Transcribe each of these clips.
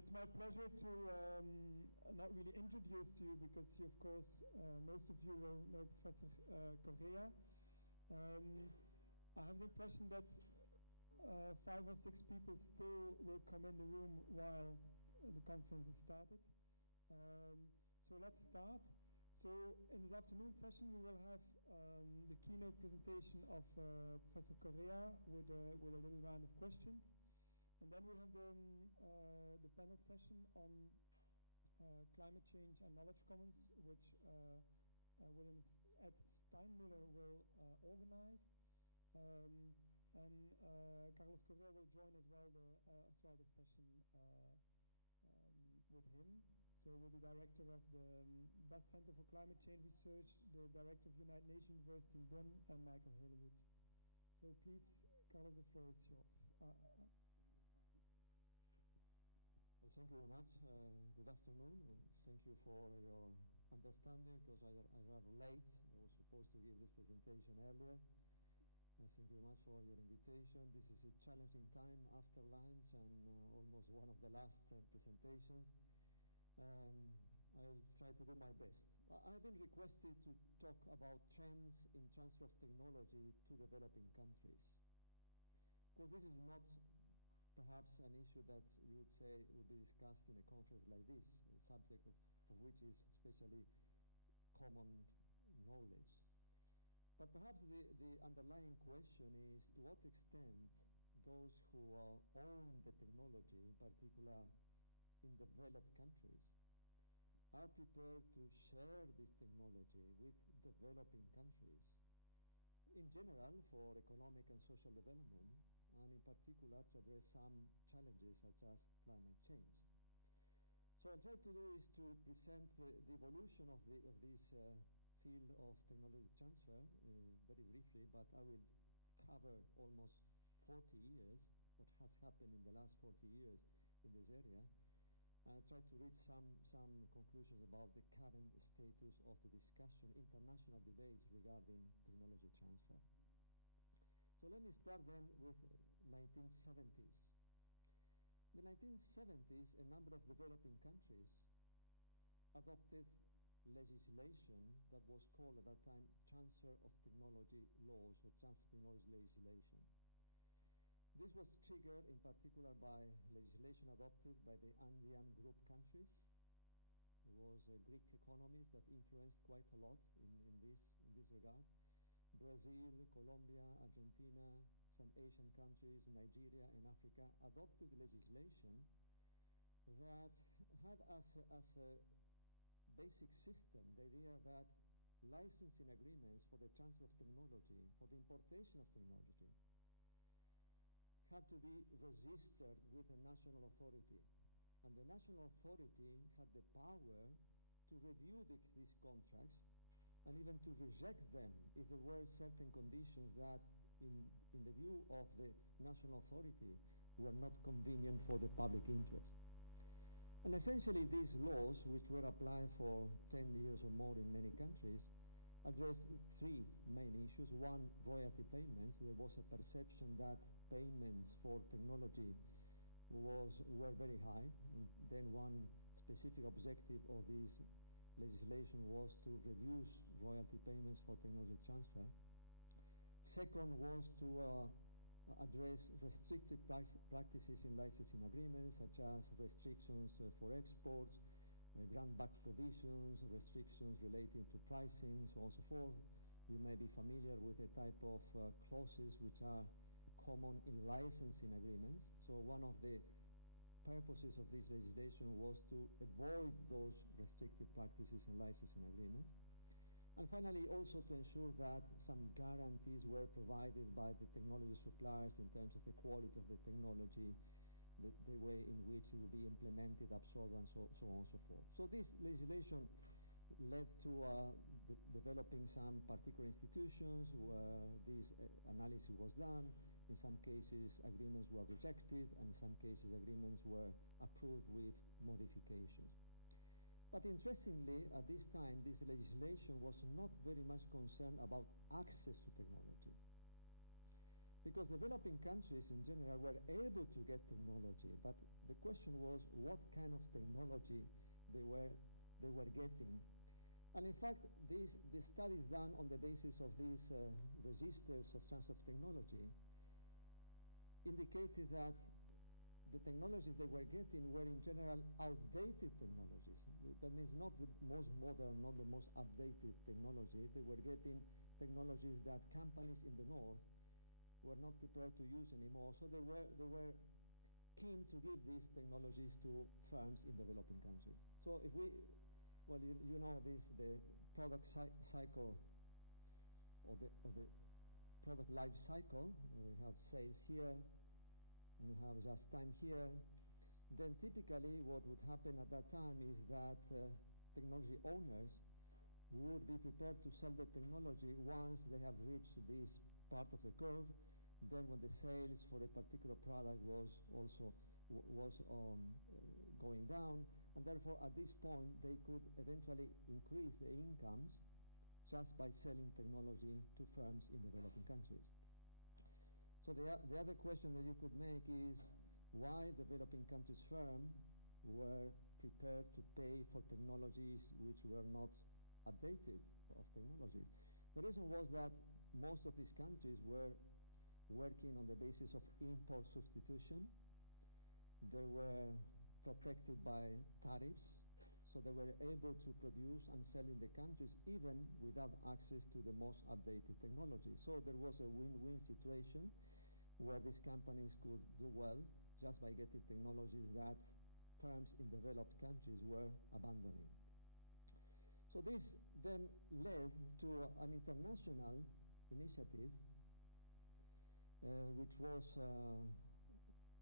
it's my pleasure to not really introduce you, because you, of course, most of you will know Professor Correa. I have the impression that 5 or 6 people still will come in the room while the conference is started. So let's start. So in this afternoon session, we will have the keynote presentation of Professor Correa with a little round of questions. And then we have the panel session on climate change and knowledge commons, which William Ed Steinmuller will organize. And Carlos Correa will join as well the session with him. So with the director of the Basque Center for Climate Change Research, the director of United Nations University in Bonn, and Michael Halewood. So please, Carlos, the floor is yours. Well, thank you very much. Good afternoon. Thank you for your understanding, because I arrived late. I was supposed to give this presentation earlier. Thank you very much for your invitation. This is a challenging time after lunch and almost one of the last presentations. I'll try to do my best. I've been requested to talk about trends in transfer of technology to developing countries. Because this is not perhaps an issue that you would say would be discussed in a conference like this, the subject of which is especially common knowledge. But perhaps the underlying question is, to what extent those who own the technology, in particular in developed countries, are prepared to share this technology with developing countries, in general for economic and social development, and in particular to address some challenges such as climate change. So what I'll try to do is to present the evolution of this field of technology transfer very briefly, but I will cover almost 40 years, what has happened in the last 40 years in this area, and I'll try to reach some conclusions about the current status of the discussion, international debates regarding technology transfer. So let me start then with 1970s. In the 1970s, a number of developing countries adopted legislation that was called at that time transfer of technology laws, or transfer technology legislation. This was triggered in particular by legislation adopted by the Andean group countries. There was a Greek economist that influenced quite a lot in this regard. Brazil, Colombia, Argentina, some Asian countries, Nigeria and Africa adopted legislation that had as a basic system the idea that licensing agreements for the transfer of technology, for the importation of technology, had to be registered with a national authority. And the national authority had the power to review these contracts and even to reject them if there were certain conditions that, in the view of the national authority, were not convenient for the public interest. And essentially these laws, which were applied for 10 years or more in many countries, addressed 3 main issues. One, royalty payments. There was a perception that payments for technology were very high, and then one specific objective of this legislation was to reduce royalty payments for technology transfer. Second was to address restrictive practices in licensing agreements, such as restrictions for exports, grant-back provisions, restrictions relating to pricing, so on and so forth. You may be familiar with a type of clauses which are common in licensing agreements. So one of the purposes of this legislation was to avoid those restrictive practices in licensing agreements. And finally, also to ensure that some guarantees were provided by the technology suppliers in terms of the quality of the technology, the way in which it will be implemented, absorbed, and so on and so forth. So this legislation led to developing some particular institutions where this analysis was done. In some cases, agreements were rejected, and in some cases, agreements were approved with modifications. But interestingly, at this time, this legislation was not very much concerned about access to technology. because developing countries in general were able to get technology, but the question was what kind of technology they were getting. And in fact, the studies done on the basis of these registers of transfer of technology indicated that the technologies they were getting were in general outdated technologies. That means not the most modern, not the most updated technology. They were getting technologies that companies in the north were not prepared to use anymore. So they were keen to give these technologies to firms in developing countries. So if we, well, you know this, the product cycle or the product life cycle. We have sales here, and we have just time here. Then typically what would happen at that time is that technology owners would be prepared to sell the technology once they have reached this part of the curve. Then when the sales for a particular product was also going down, and therefore at this point they could eventually increase the incomes just by selling technology to firms in developing countries. So the other question that you could make is why developing countries firms were prepared to pay for technologies which were not updated of technologies. The reason was that most of these countries were working on the basis of import substitution. They were protected by tariffs, so they were able to produce and sell in the countries even without access to the most updated technology. So there was a win-win situation where these companies could do well just by getting technologies that firms in developed countries were abandoning. So this then led to an international initiative which was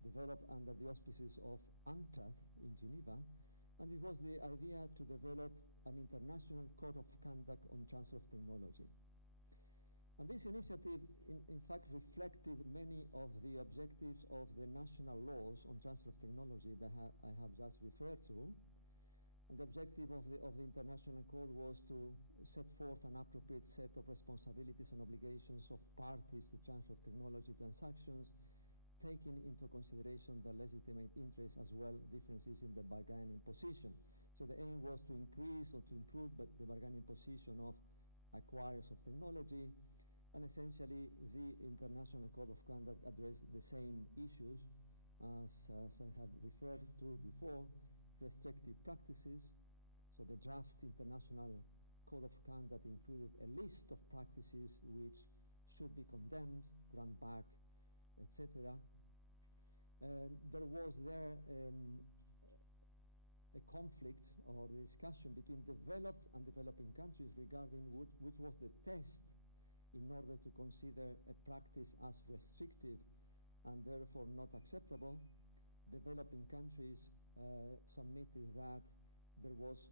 developed under the auspices of UNCTAD in Geneva, and it was the idea to develop an international code of conduct on transfer of technology. And this initiative, in fact, reflected many of the objectives of the national laws on transfer of technology that I have just referred to. And the objective of the international code was to set forth an appropriate set of responsibilities and obligations of parties to transfer of technology transactions, taking into consideration the legitimate interests as well differences in the bargaining position. So the aim was to increase or to improve the bargaining position of acquirers of technology, and essentially the International Code of Conduct addressed the same issues as I have referred to before: restrictive practices. So the draft International Code of Conduct included a list of practices which should be condemned, grant back, etc. There was a conflict or discussion between developed and developing countries regarding which was the test in order to consider a practice as restrictive and therefore not acceptable. Developing countries submitted that there was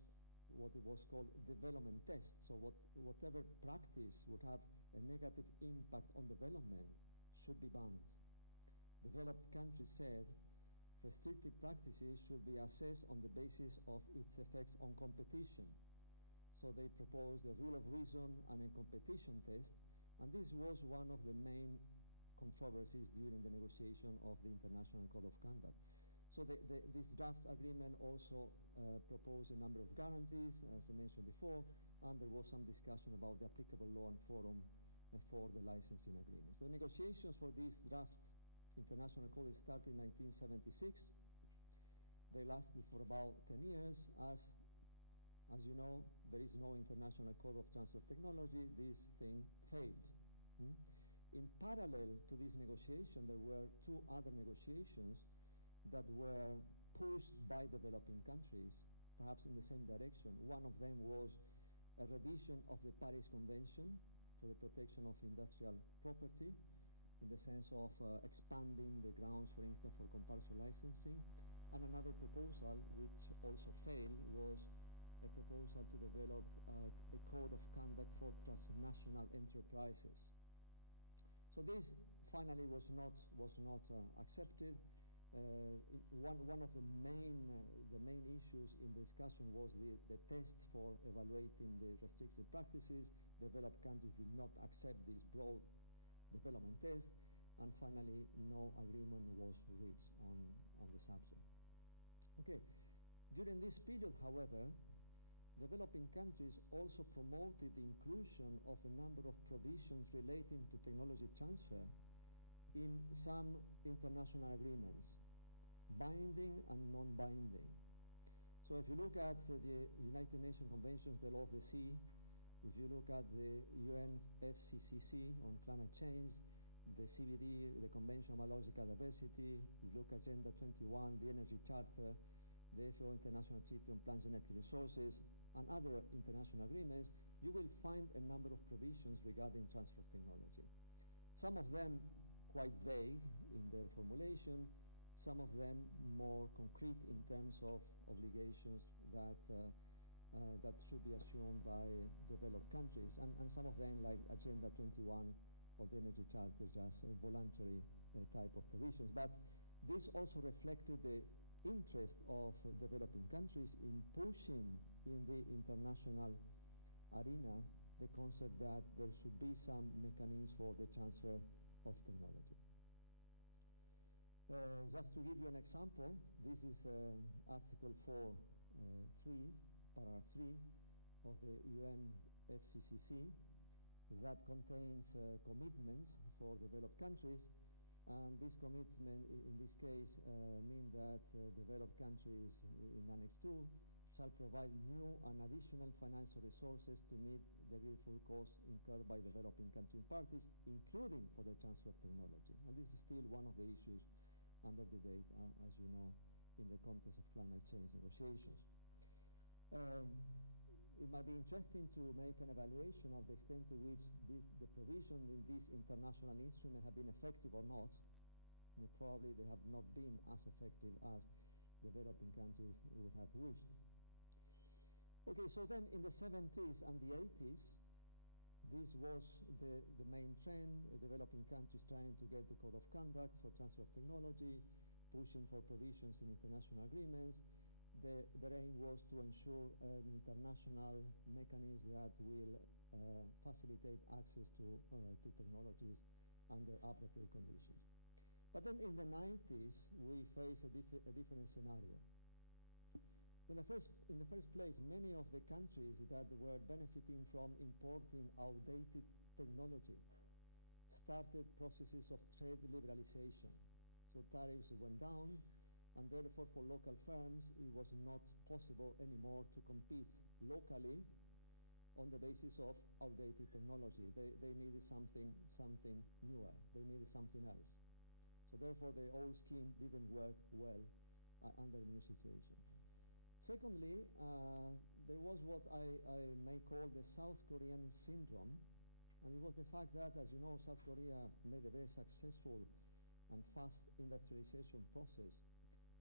what it was called development test. So whatever practice would have a negative impact on development should be banned. Developed countries said restrictive practices should be assessed on the basis of its effects on competition. So they proposed a rule of reason and a competition test, and this was one of the main controversies during the negotiation of the International Code of Conduct. So this draft agreement also proposed a number of guarantees, as I mentioned before, and there was some discussion about the applicable law and forum for the licensing agreement. So negotiations for this draft International Code started in 1976. They lasted for about 10 years. As you know, there is no International Code of Transfer of Technology. This thing failed. In parallel to this negotiation, there were two other negotiations that were pushed by developing countries, perhaps in the same direction. One of them was a revision of the Paris Convention for the protection of industrial property, in the sense of expanding the grounds, for instance, for compulsory licensing. And another proposal, which also failed, was a proposal to develop a code of conduct for transnational enterprises. So this finally was not accepted. One of the main issues in the discussion was the test for evaluating the restrictive practices. Developed countries did not accept this broad development test, and finally no agreement was reached on the subject. Okay, during this period, however, developing countries also promoted the inclusion of a number of provisions relating to technology transfer in some international agreements, binding and non-binding. So if you look at the United Nations Conventions, the Law of the Sea, if you look at the UNFCCC on climate change, the CBD, the Convention on Biological Diversity, you look at Agenda 21, the Energy Charter, the FAO International Treaty on Plant Genetic Resources, and other international agreements, you will find a number of provisions regarding transfer of technology. Some of them quite vague in their formulation, some of them more concrete in terms of obligations that should be assumed by developed countries, and some of them, like Agenda 21 of the Energy Charter, just voluntary type of provisions. But this also reflected the interest of developing countries in pushing in the international arena the concept that there should be some mechanisms for the transfer of technology. Just to give you an example, this is Article 4.3, Paragraph 3 of the UNFCCC that contains commitments for developed countries, and this commitment in this case mean that developed countries in Annex 2 shall provide new and additional financial resources to meet the agreed full costs incurred by developing country parties, including for the transfer of technology. And this is still one of the issues under debate, as you know, in the context of climate change negotiations. It might be interesting to make an evaluation of the extent to which the provision in this international instrument have been effective or not. And probably they have not been as effective as developing countries would have wished. Okay, so then in the 70s and the 80s, this was the main trend, developing countries trying to get the code of conduct for transfer of technology, pushing for provisions in international agreements. Their aim was to ensure an international mechanism that will facilitate access to technologies under appropriate conditions. But then in the 90s, we face a different scenario. In the first place, many of the countries that were benefiting from importing outdated technology started processes of trade liberalization. So tariffs went down, and therefore for local firms it was not possible anymore to compete locally on the basis of outdated technology. They needed something newer. They needed something else. So therefore the old scheme didn't work well under the new situation. Secondly, there was what I may call the South Korean syndrome, and it was the fact that, as you know, South Korea made a very successful and fast industrialization process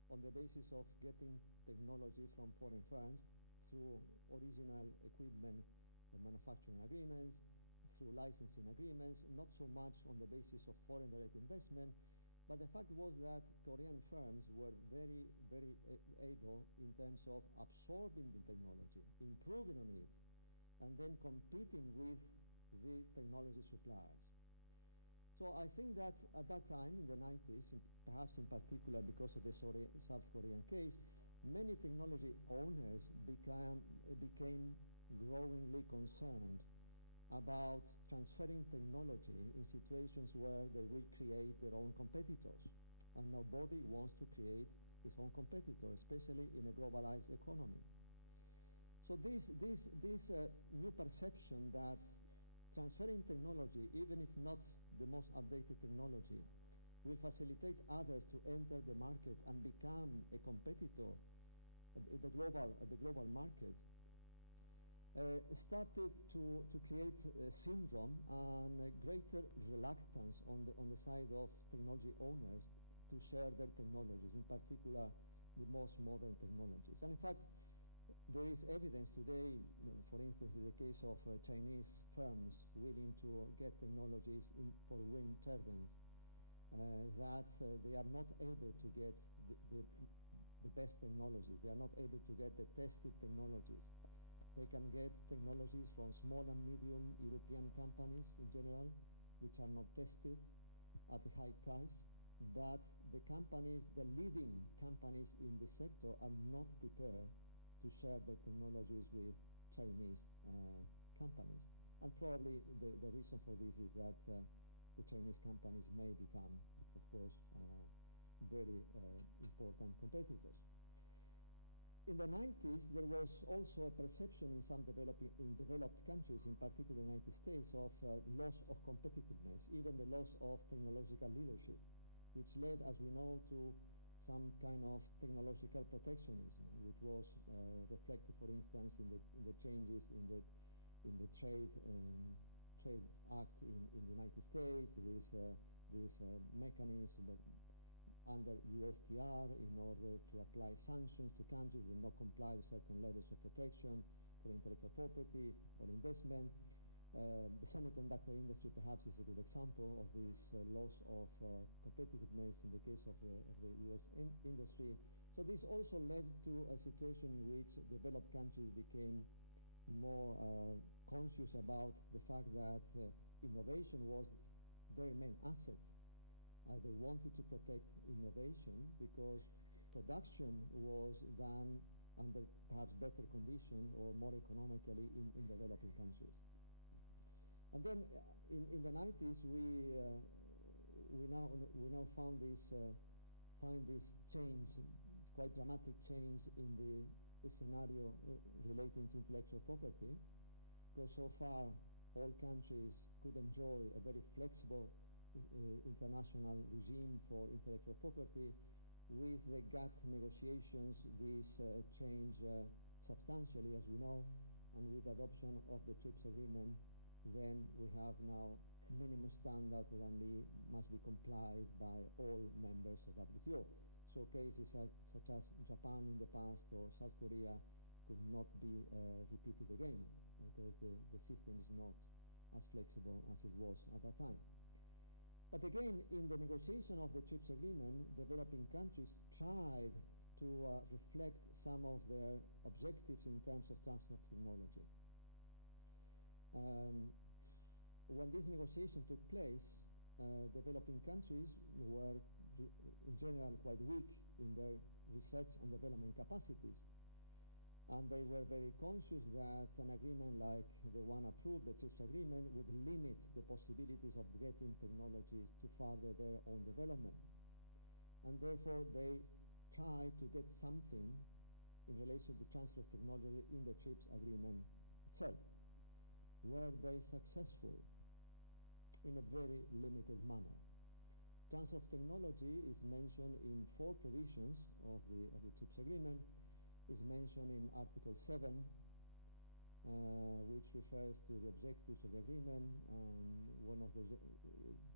on the basis of getting technology from foreign firms through original equipment manufacturing agreements, through licensing agreements, not so much on the basis of foreign direct investment, but the fact was that Korean firms were very, very able in terms of absorbing the technology, improving on it, and then competing with the technology suppliers. So I think that at that time, in the 90s, perhaps in particular because of the South Korean case, many technology owners became growingly concerned about transferring technology in situations where they will create their own competitors. And nobody wants to create his own competitor, especially in a globalized economy. So this new perception that transferring technology, even if not the most updated technology, will facilitate others to enter the market and become a competitor at the global market, started to create a syndrome and a greater reluctance on the side of technology owners to share their technologies, in particular the most modern technologies. And in fact, there is evidence today, for instance, in the case of Chinese firms willing to get technologies for wind turbines, that they are not able to get the best technologies. They are not able to get the tested technologies. They can get technologies from small and medium European companies in general, which are not tested, at a high price, but the companies, the leading companies in the sector are not prepared to share the technologies with Chinese companies. And probably the reason for this is that the Chinese companies may become, of course, very important competitors. In the 90s, there was also a perception in some developed countries, in particular the United States, of loss of competitiveness, even the loss of technological leadership, which led, as we know, to some kind of technological protectionism, which was reflected, for instance, in the changes in the Trade Act in the United States, this mechanism under USTR in order to apply sanctions to countries that do not comply with certain levels of protection for intellectual property or investment. The semiconductor industry perhaps is a good example of this loss of competitiveness in the case of the US industry. So this also led to a situation in which developed countries became more conscious about the fact that innovation was their main asset. They wanted to protect innovation because production was done under perhaps better conditions or more economically in developing countries. And then in the 90s, we now find this change, quite dramatic change in the scenario relating to intellectual property, because so far all countries could enjoy a very flexible international regime for intellectual property. With the GATT negotiations, this changed substantially, as we know, and with adoption of the TRIPS agreement, then we have now minimum standards that must be complied by all members of WTO. So cases such as Japan in the past or South Korea could not be repeated again, because the system is not as flexible as it was at that time. But again, in the negotiation of the TRIPS agreement, developing countries tried to reflect some of their objectives in terms of transfer of technology. When this negotiation took place, developing countries were in general quite weak in their research and development capacities. And they were very conscious that an agreement like the one approved, the TRIPS agreement, would limit the possibilities of getting technologies to further their own development. And therefore, they tried to get something in relation to transfer of technology in the TRIPS agreement itself. Were they successful? In a very limited manner. Transfer of technology is mentioned in 4 provisions of the TRIPS agreement. Is mentioned in Article 7, which refers to the objectives of the agreement. One of the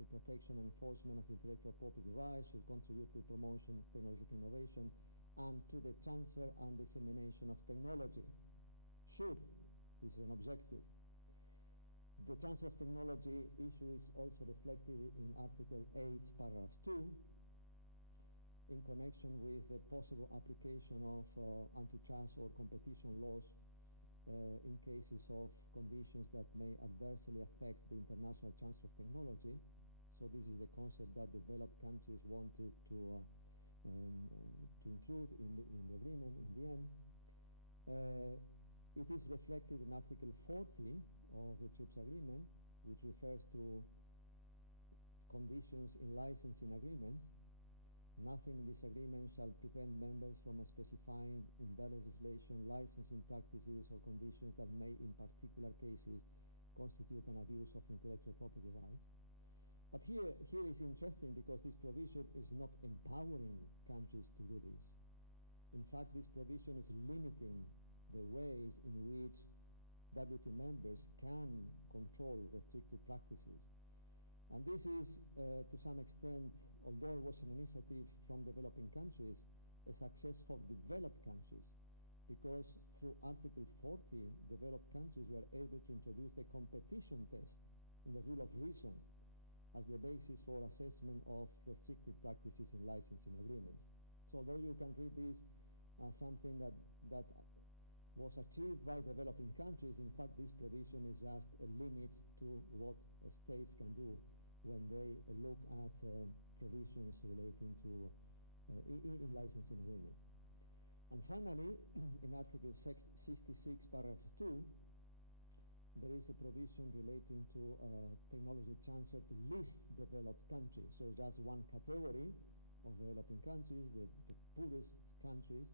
protection and enforcement of intellectual property rights should contribute to the promotion of technological innovation and to the transfer and dissemination of technology. Should. This is an objective. The transfer of technology issue is also reflected in Article 8, Paragraph 2, in connection with the possible application of antitrust or competition laws in cases of conditions that may adversely affect the international transfer of technology. So this is the concept that developed countries wanted to include in the agreement in the end. It is reflected in Article 40 of the TRIPS agreement, which refers to conditions in licensing agreements. Nothing in this agreement shall prevent members from specifying in their legislation licensing practices or conditions that may, in particular cases, constitute an abuse of intellectual property rights. But here is interesting because this provision is not empowering countries to do this. In fact, this provision is limiting the ways in which WTO members can control restricted practices. And this is, to some extent, although it was an initiative from developing countries, a success for developed countries, because through Article 40, developed countries were able to introduce the competition test in the rule of reason as the basis for assessment of restricted practices in licensing agreements. So although you can read this as something that was achieved by developing countries, in fact, this provision is just a limit to what states can do when they look at provisions relating to in licensing agreements. And finally, in Article 66, paragraph 2, there is a provision relating to technology transfer to least developed countries. So just one category of developing countries, the poorest countries.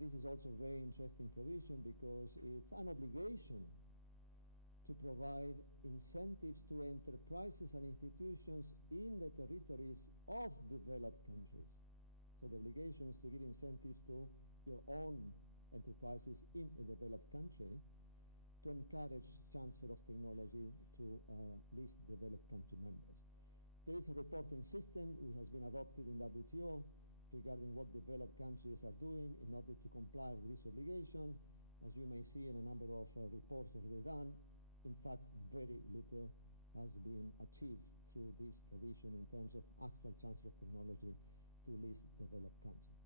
This is also a very interesting provision because it's an obligation to provide incentives to enterprises and institutions in the territories of developed countries. So the obligation is to give incentives to your own enterprises in a developed country to encourage transfer of technology to least developed country members. There is a reporting system which has been adopted in WTO regarding what developed countries are doing in order to comply with this obligation. As you may see in a number of reports that they've done, in fact, very little has been achieved through this provision in terms of actual transfer of technology to least developed countries.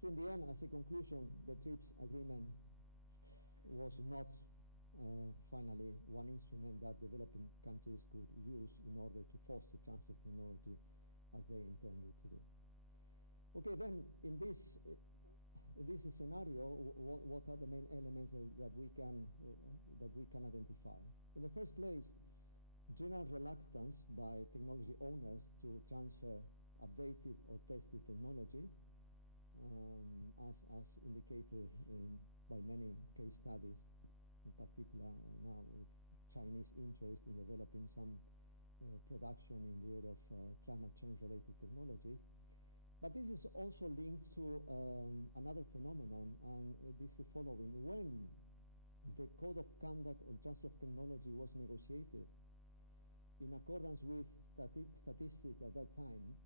So in the end, as a conclusion, the TRIPS agreement was not finally one instrument that developing countries could use in order to foster transfer of technology as they intended to do. Okay, then in this scenario, what are the main elements that we can identify? In the first place, general reluctance by technology owners to transfer updated or tested technology, as indicated by many case studies, in particular now with Chinese interest in developing some production in the area of climate change related technologies. But this is also linked to another phenomenon, and this is the following. When the Code of Conduct on Transfer of Technology was negotiated, in accordance with statistics at that time,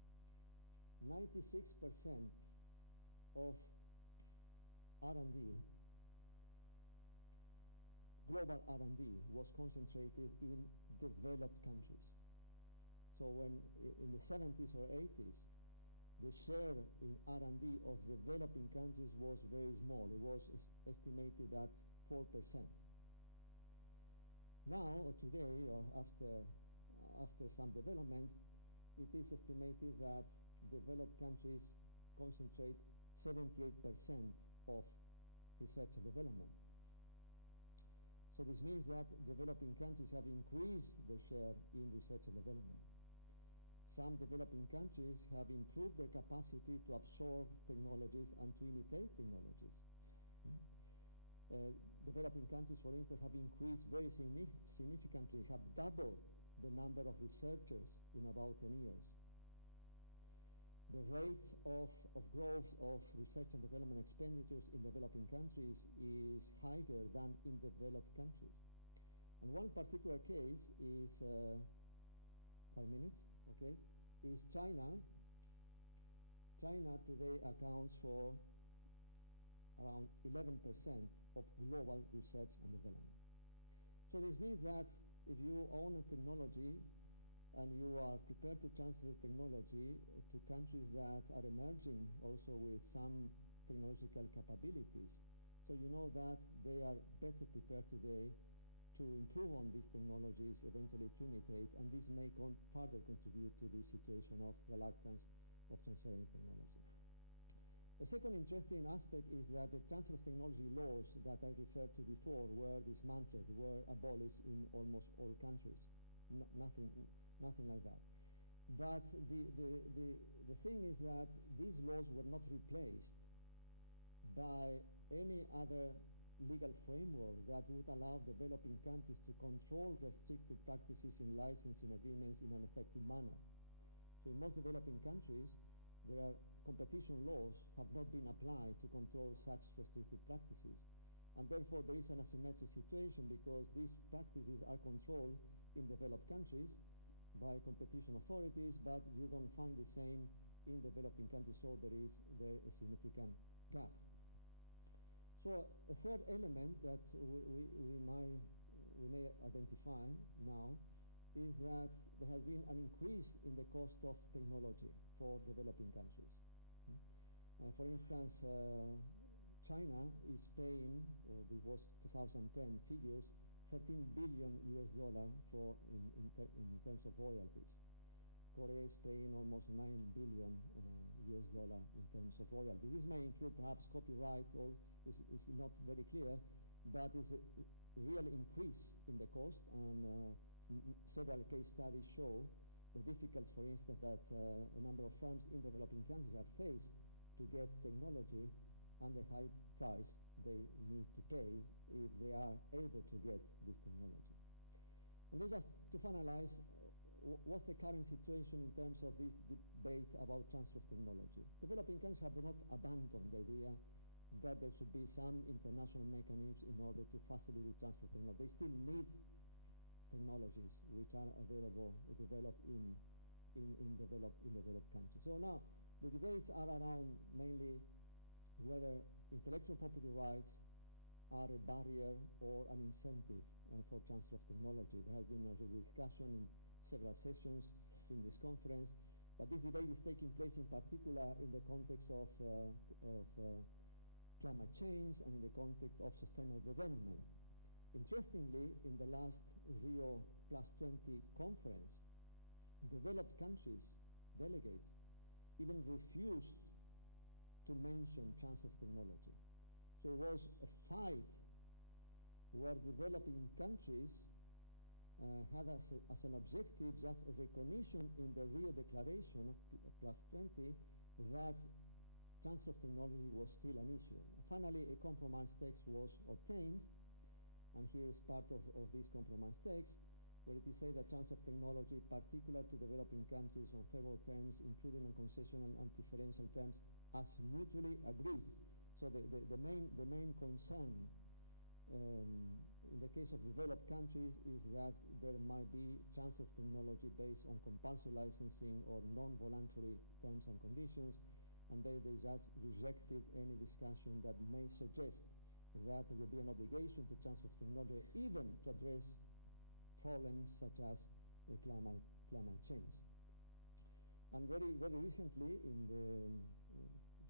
96% of R&D, global R&D, was concentrated in developed countries. So when in the 70s or 80s, the share in R&D of developing countries was very small. It was estimated at 4%. Now, or today, or after some developments, it is estimated that developed countries concentrate 78% of research and development. So this means that developing countries have increased their share in research and development. Some developing countries have improved their capacity to absorb technologies and to imitate technologies. Developing countries, for instance, have increased very significantly, have doubled the number of researchers in about 10 years. The rate of growth of research and development expenditures in developing countries is higher than in developed countries. And one particular case is, 5 minutes, okay, is China. China today accounts for around 11% of global research and development. So this means that if you own a technology and you are prepared to transfer technology to countries that are emerging also with some technological capabilities, so you know that they are better prepared today to improve on these technologies, eventually to imitate, and this may further contribute to the situation of reluctance of transferring technology. A second interesting aspect is that the transfer of technology laws that I referred to before were dismantled, were abolished in almost all countries. Nothing like that. But the thing is that these laws were not replaced by any other legal framework that would allow developing countries to control restrictive practices in licensing agreements in an effective manner. So in most developing countries, there are competition laws have not been applied to control such restrictive practices. And therefore, there is an asymmetric situation because these practices are controlled in developed countries by competition authorities, but you don't find the same in developing countries, so there is a significant gap. So a third element that we may identify now is that there has been an increase in the cost of technology for developing countries. For instance, China is paying, or this was 2010 figures, 13 billion US dollar in terms of royalties. Korea is paying almost 9 billion US dollar in terms of royalties. This may include perhaps copyright, or is not very clear, but it's a real increase in the cost, and several case studies show the difficulties, for instance, that a number of firms in developing countries have faced to get technology and the high price they need to pay if they are able to get this technology. And then just to finalize, what's the current situation in terms of this debate about transfer of technology? Developing countries have not abandoned the idea that there should be some international mechanisms in order to facilitate transfer of technology. They still need technologies which are available or developed in developed countries. So now the debates are around mainly whether intellectual property rights are a barrier or an incentive for transfer of technology. There has been a discussion in several sessions during this conference, but this debate is taking place in particular in the context of climate change and in the context of sustainable development. Interestingly, in the last Rio +20 conference, developed countries, delegates, even refused to mention transfer of technology. So it was a fight where developing countries had as an objective just a recognition in the Rio Declaration +20 that transfer of technology was still an issue. Finally, a compromise text was obtained, and here is part of this compromise text, where it is said that transfer of technology, particular to developing countries on favorable terms, including on concessional and preferential terms, as mutually agreed. So the main concern in the case of developed countries is that there might be transfer of technology based on compulsory licensing or non-voluntary terms and conditions, and they just rejected any discussion that may suggest that there will be an obligation to transfer technology, even to address problems such as climate change. And very recently, in the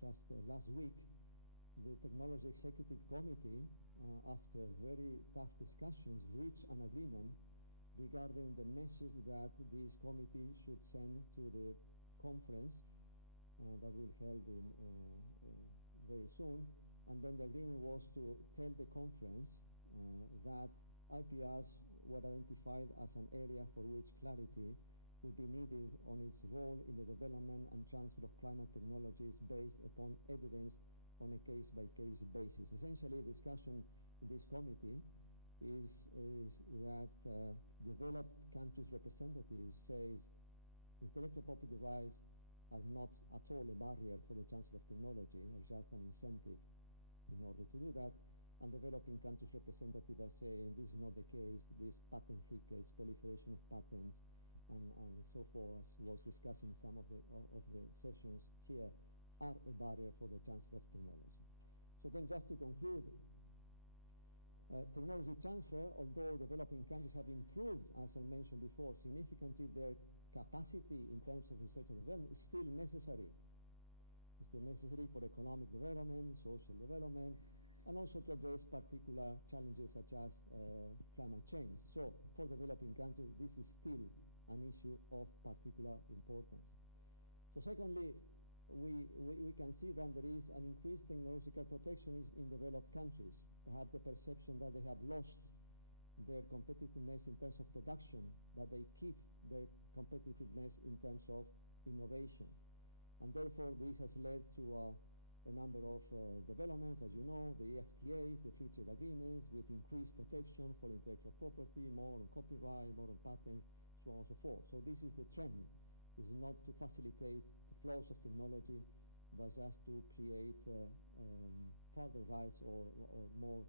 just last week, the Technology Executive Committee, after very tough discussions, reached an agreement regarding the message that this committee should send to the conference that will be held in very soon. And then the agreement was to tell the conference that IPRs were identified as an area for which clarity would be needed on its role in the development and transfer of climate technologies based upon evidence on a case-by-case basis. Essentially, discussion in this committee is that developed countries' representatives says intellectual property rights are not at all a barrier for the transfer of technology, are just an incentive in order to do that. And developing countries' representatives are saying this is not the case, this patent thickets, proliferation of patents, and so forth, as was discussed in some of the sessions here, are a barrier for the transfer of technology. So then just to conclude, technology transfer, although developing countries have improved, as I mentioned before, significantly their capacity in terms of research and development is still necessary. It's still necessary for economic development, social development, and also to address particular challenges such as climate change. So for developing countries, this is still an issue of particular importance. So secondly, we can see that there is an increased technological protectionism in developed countries. Perhaps the perception that they have lost their competitiveness in terms of production, but they keep their competitiveness in terms of innovation. And therefore, this has led to a number of developments, as you know, the FTAs, the free trade agreements, with increased protection for intellectual property, more on copyright, more on patents, so on and so forth. So this is the trend, is not to facilitate the flows of technology, but just to create further rights or more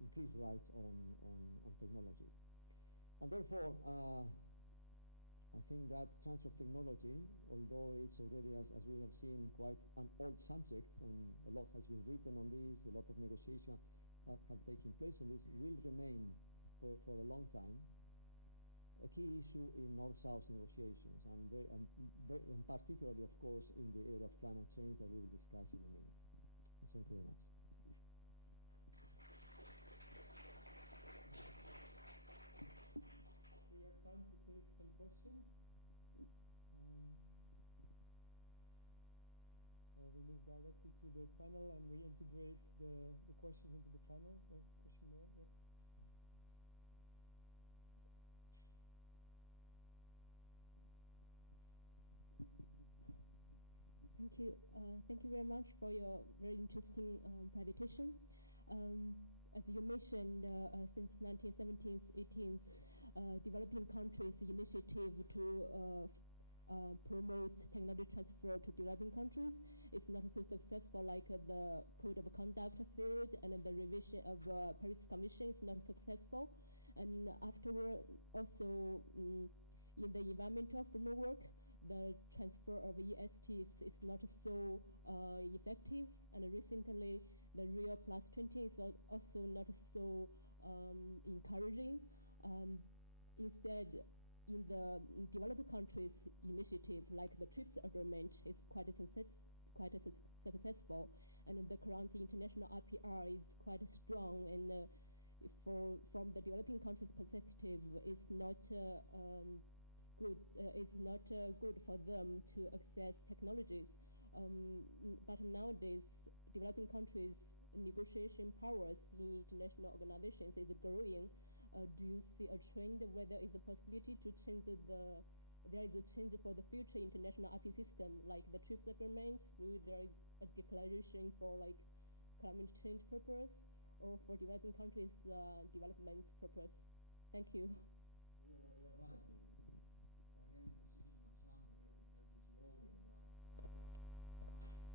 increased rights on technologies. And therefore, I think that transfer of technology, although it's already, as we have seen, quite an old subject, and a lot has been written on this, a lot of negotiations have taken place on this, will remain for a long time a key issue in North-South negotiations, and particularly, of course, in the area of climate change that we will discuss in a minute. Thank you very much. take some questions. We move directly to the panel and we integrate the questions into the panel. There's a question there, yes. Thank you. Thank you very much for your very interesting presentation. As you mentioned, since 1970s, 18th, developing countries initiative to promote technology transfer to developing countries is not so successful, like the code of conduct field and the revision of Paris Commission is not successful. And afterward, also in the environmental framework, the transfer of ESTs is not so effective. And recently, the Rio Plus 20 is also not so encouraging. Instead, in the developed countries initiative, like the TRIPS agreement, is quite successful, and the current international IPR is quite strong, and from the developing countries' perspective, it's not good. It's not good for them to access technologies. But nowadays, developing countries' negotiation powers in international organizations is growing. Do you see a trend where there is a possibility to change there is a change for the future international IP system, like the TRIPS agreement, where there is a declaration for like climate change purpose, or for developing countries' development purpose? Thank you. Yeah, well, you're right. Again, the position of some developing countries growing, but not to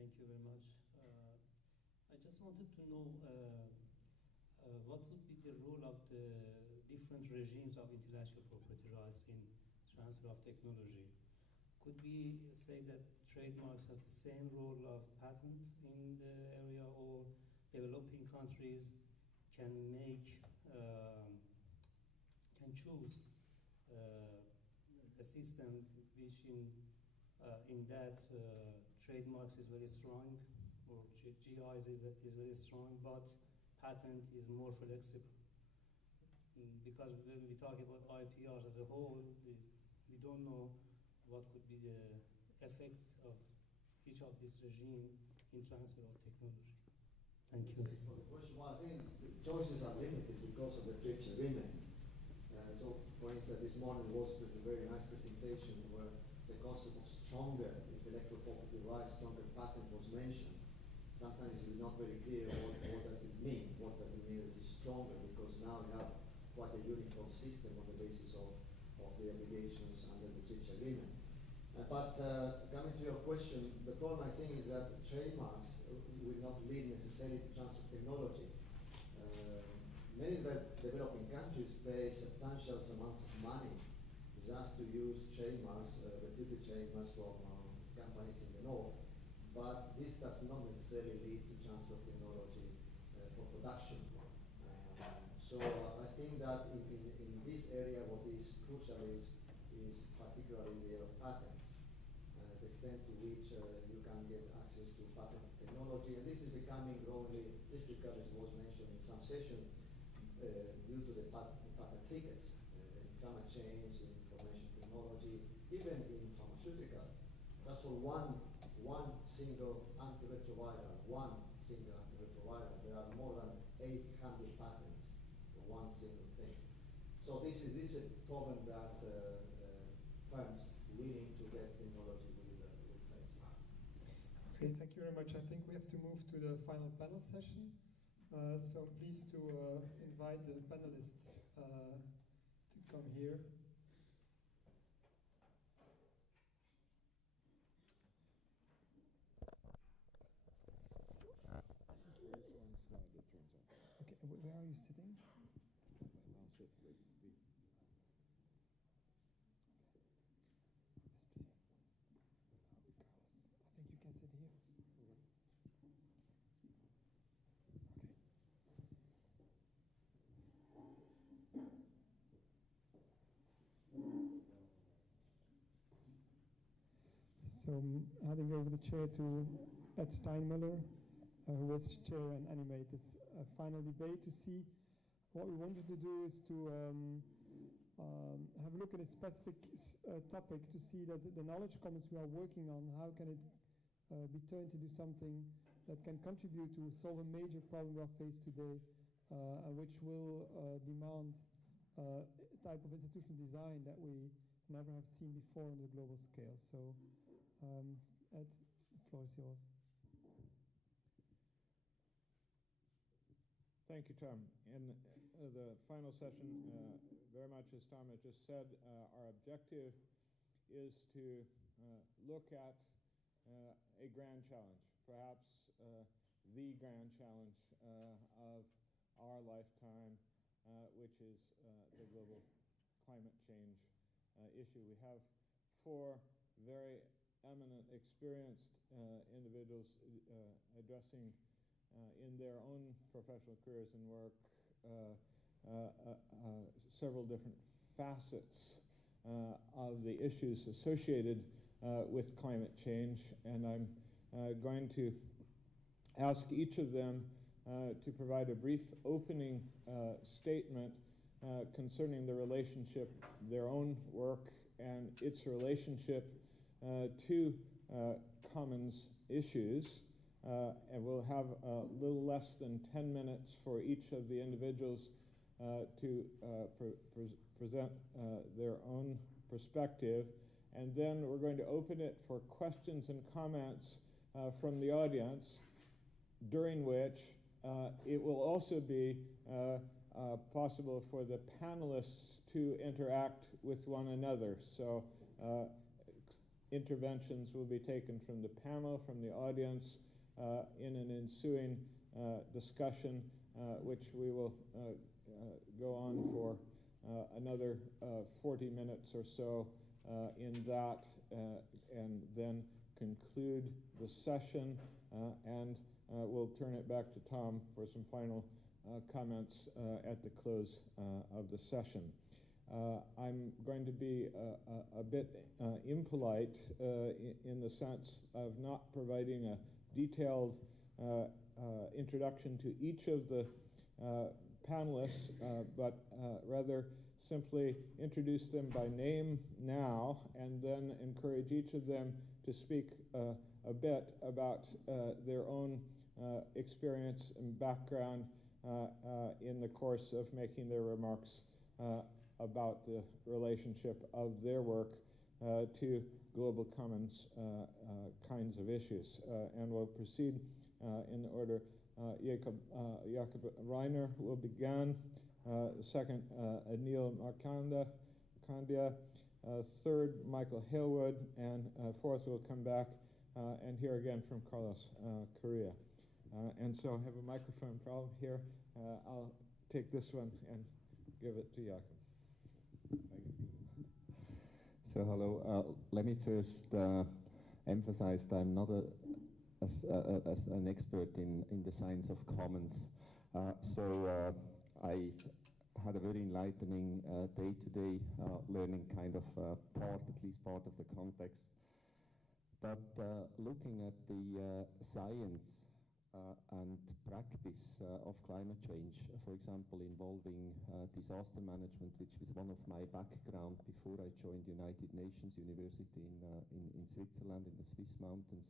Thank you very much. I just wanted to know what would be the role of the different regimes of intellectual property rights in transfer of technology. Could we say that trademarks have the same role of patent in the area, or developing countries can choose a system which in that trademarks is very strong, or GI is very strong, but patent is more flexible? Because when we talk about IPR as a whole, we don't know what could be the effect of each of this regime in transfer of technology. Thank you. For the question, well, I think the choices are limited because of the TRIPS agreement. So, for instance, this morning was a very nice presentation where the concept of stronger intellectual property rights, stronger patent was mentioned. Sometimes it's not very clear what does it mean. What does it mean that it's stronger? Because now we have quite a uniform system on the basis of the obligations under the TRIPS agreement. But coming to your question, the problem I think is that trademarks will not lead necessarily to transfer technology. Many developing countries pay substantial amounts of money just to use trademarks, reputed trademarks from companies in the north. But this does not necessarily lead to transfer of technology for production. So I think that in this area, what is crucial is particularly the area of patents, the extent to which you can get access to patent technology. And this is becoming growingly difficult, as was mentioned in some session, due to the patent thickets, climate change, information technology, even in pharmaceuticals. Just for one single antiretroviral, there are more than So this is a problem that firms willing to get technology will face. Okay, thank you very much. I think we have to move to the final panel session. So I'm pleased to invite the panelists to come here. Okay, where are you sitting? I'll sit with the. Yes, please. Carlos, I think you can sit here. So I'm handing over the chair to Ed Steinmiller, who was chair and animate this final debate. To see what we wanted to do is to have a look at a specific topic to see that the knowledge commons we are working on, how can it be turned to do something that can contribute to solve a major problem we are faced today, and which will demand a type of institutional design that we never have seen before on the global scale. So Ed, the floor is yours. Thank you, Tom. In the final session, very much as Tom has just said, our objective is to look at a grand challenge, perhaps the grand challenge of our lifetime, which is the global climate change issue. We have four very eminent, experienced individuals addressing in their own professional careers and work several different facets of the issues associated with climate change, and I'm going to ask each of them to provide a brief opening statement concerning the relationship, their own work and its relationship to commons issues, and we'll have a little less than 10 minutes for each of the individuals to present their own perspective, and then we're going to open it for questions and comments from the audience, during which it will also be possible for the panelists to interact with one another. So interventions will be taken from the panel, from the audience, in an ensuing discussion, which we will go on for another 40 minutes or so in that, and then conclude the session, and we'll turn it back to Tom for some final comments at the close of the session. I'm going to be a bit impolite in the sense of not providing a detailed introduction to each of the panelists, but rather simply introduce them by name now, and then encourage each of them to speak a bit about their own experience and background in the course of making their remarks about the relationship of their work to global commons kinds of issues. And we'll proceed in the order. Jakob Rhyner will begin. Second, Anil Markandya. Third, Michael Halewood. And fourth, we'll come back and hear again from Carlos Correa. And so I have a microphone problem here. I'll take this one and give it to Jakob. So hello. Let me first emphasize that I'm not as an expert in the science of commons. So I had a very enlightening day today, learning kind of at least part of the context. But looking at the science and practice of climate change, for example, involving disaster management, which was one of my background before I joined United Nations University in Switzerland, in the Swiss mountains.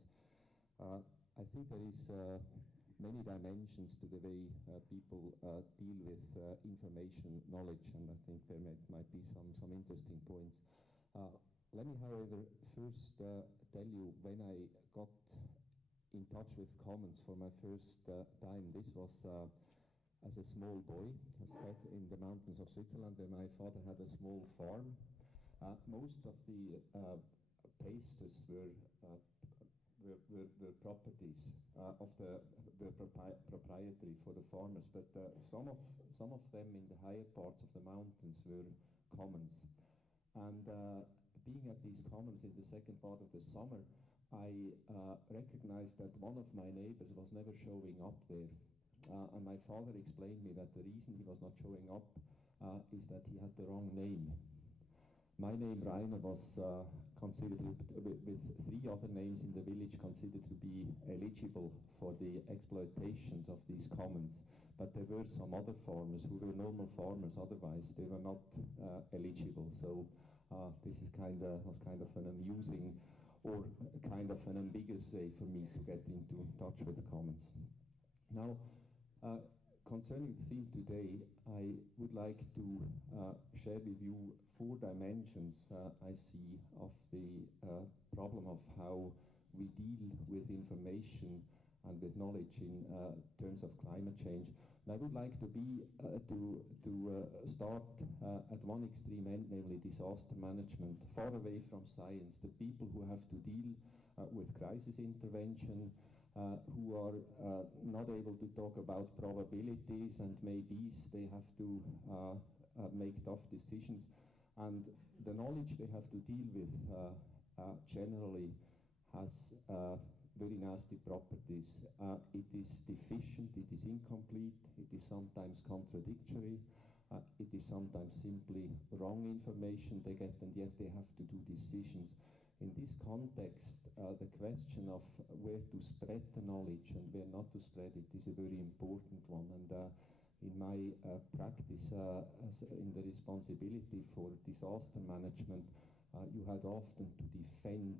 I think there is many dimensions to the way people deal with information knowledge, and I think there might be some interesting points. Let me, however, first tell you when I got in touch with Commons for my first time. This was as a small boy, as said, in the mountains of Switzerland, where my father had a small farm. Most of the pastures were properties proprietary for the farmers, but some of them in the higher parts of the mountains were commons. And being at these commons in the second part of the summer, I recognized that one of my neighbors was never showing up there. And my father explained me that the reason he was not showing up is that he had the wrong name. My name, Rhyner, was considered, with 3 other names in the village, considered to be eligible for the exploitations of these commons. But there were some other farmers who were normal farmers, otherwise they were not eligible. So this is was kind of an amusing or kind of an ambiguous way for me to get into touch with commons. Now, concerning the theme today, I would like to share with you 4 dimensions I see of the problem of how we deal with information and with knowledge in terms of climate change. And I would like to start at one extreme end, namely disaster management, far away from science. The people who have to deal with crisis intervention, who are not able to talk about probabilities and maybes. They have to make tough decisions, and the knowledge they have to deal with generally has very nasty properties. It is deficient, it is incomplete, it is sometimes contradictory, it is sometimes simply wrong information they get, and yet they have to do decisions. In this context, the question of where to spread the knowledge and where not to spread it is a very important one. And in my practice in the responsibility for disaster management, you had often to defend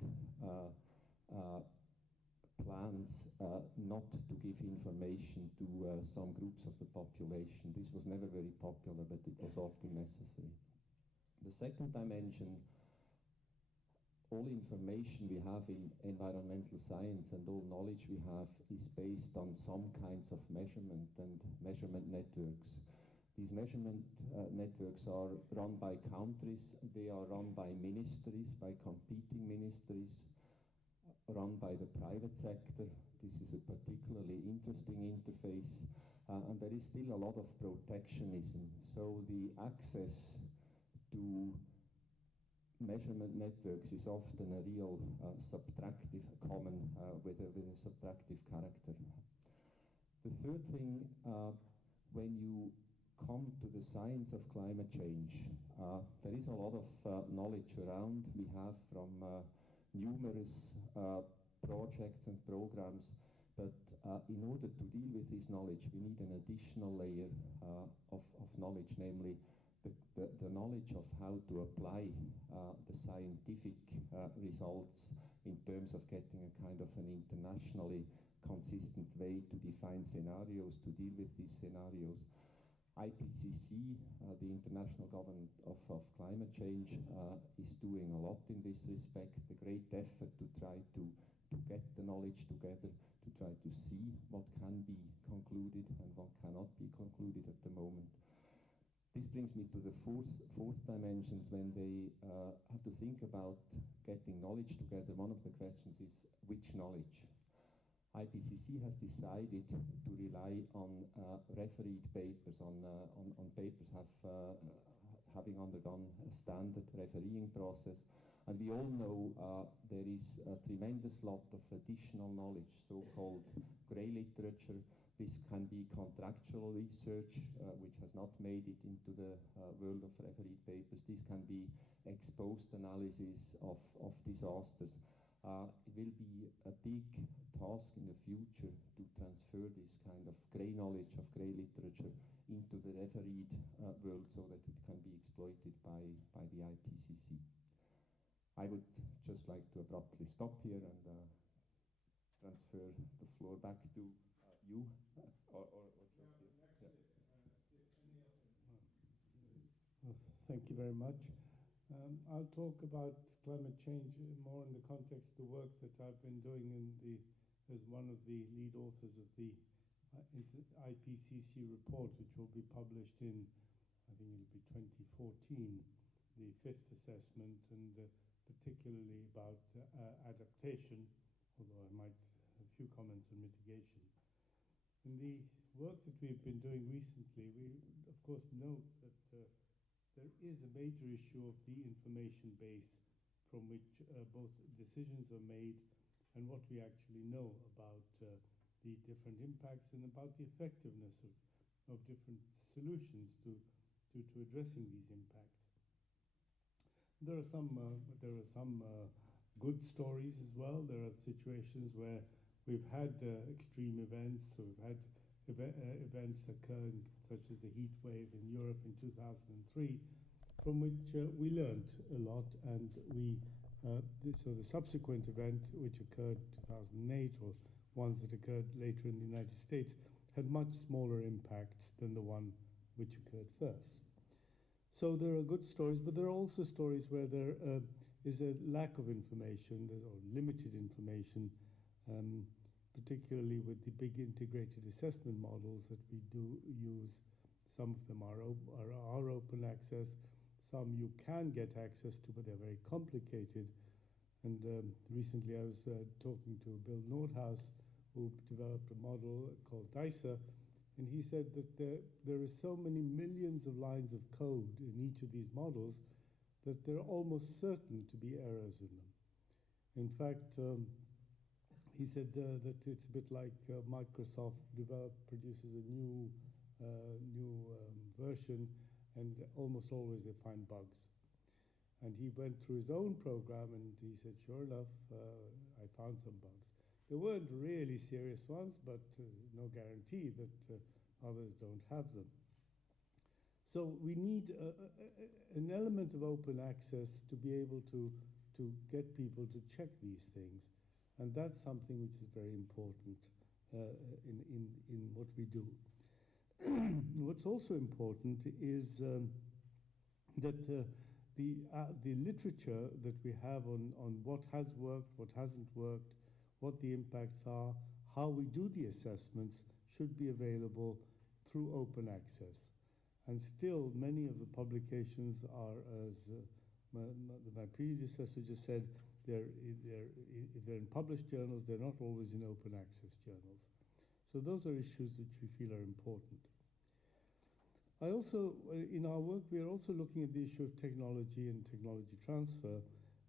plans not to give information to some groups of the population. This was never very popular, but it was often necessary. The second dimension, all information we have in environmental science and all knowledge we have is based on some kinds of measurement and measurement networks. These measurement networks are run by countries, they are run by ministries, by competing ministries, run by the private sector. This is a particularly interesting interface, and there is still a lot of protectionism. So the access to measurement networks is often a real subtractive common with a subtractive character. The third thing, when you come to the science of climate change, there is a lot of knowledge around. We have from numerous projects and programs, but in order to deal with this knowledge, we need an additional layer of knowledge, namely the knowledge of how to apply the scientific results in terms of getting a kind of an internationally consistent way to define scenarios, to deal with these scenarios. IPCC, the International Government of Climate Change, is doing a lot in this respect. A great effort to try to get the knowledge together, to try to see what can be concluded and what cannot be concluded at the moment. This brings me to the fourth dimensions. When they have to think about getting knowledge together, one of the questions is which knowledge? IPCC has decided to rely on refereed papers, on papers having undergone a standard refereeing process. And we all know there is a tremendous lot of additional knowledge, so-called grey literature. This can be contractual research, which has not made it into the world of refereed papers. This can be exposed analysis of disasters. It will be a big task in the future to transfer this kind of grey knowledge, of grey literature, into the refereed world so that it can be exploited by the IPCC. I would just like to abruptly stop here and transfer the floor back to you? or just you? Well, thank you very much. I'll talk about climate change more in the context of the work that I've been doing as one of the lead authors of the IPCC report, which will be published in, I think it'll be 2014, the fifth assessment, and particularly about adaptation, although I might have a few comments on mitigation. In the work that we've been doing recently, we of course note that there is a major issue of the information base from which both decisions are made and what we actually know about the different impacts and about the effectiveness of different solutions to addressing these impacts. There are some good stories as well. There are situations where we've had extreme events. So we've had events occurring, such as the heat wave in Europe in 2003, from which we learned a lot, and so the subsequent event, which occurred in 2008, or ones that occurred later in the United States, had much smaller impacts than the one which occurred first. So there are good stories, but there are also stories where there is a lack of information, or limited information, particularly with the big integrated assessment models that we do use. Some of them are open access, some you can get access to, but they're very complicated. And recently I was talking to Bill Nordhaus, who developed a model called DICER, and he said that there are so many millions of lines of code in each of these models that there are almost certain to be errors in them. In fact, he said that it's a bit like Microsoft produces a new version, and almost always they find bugs. And he went through his own program, and he said, sure enough, I found some bugs. There weren't really serious ones, but no guarantee that others don't have them. So we need an element of open access to be able to get people to check these things. And that's something which is very important in what we do. What's also important is that the literature that we have on what has worked, what hasn't worked, what the impacts are, how we do the assessments should be available through open access. And still, many of the publications are, as my predecessor just said, if they're in published journals, they're not always in open access journals. So those are issues that we feel are important. I also, in our work, we are also looking at the issue of technology and technology transfer.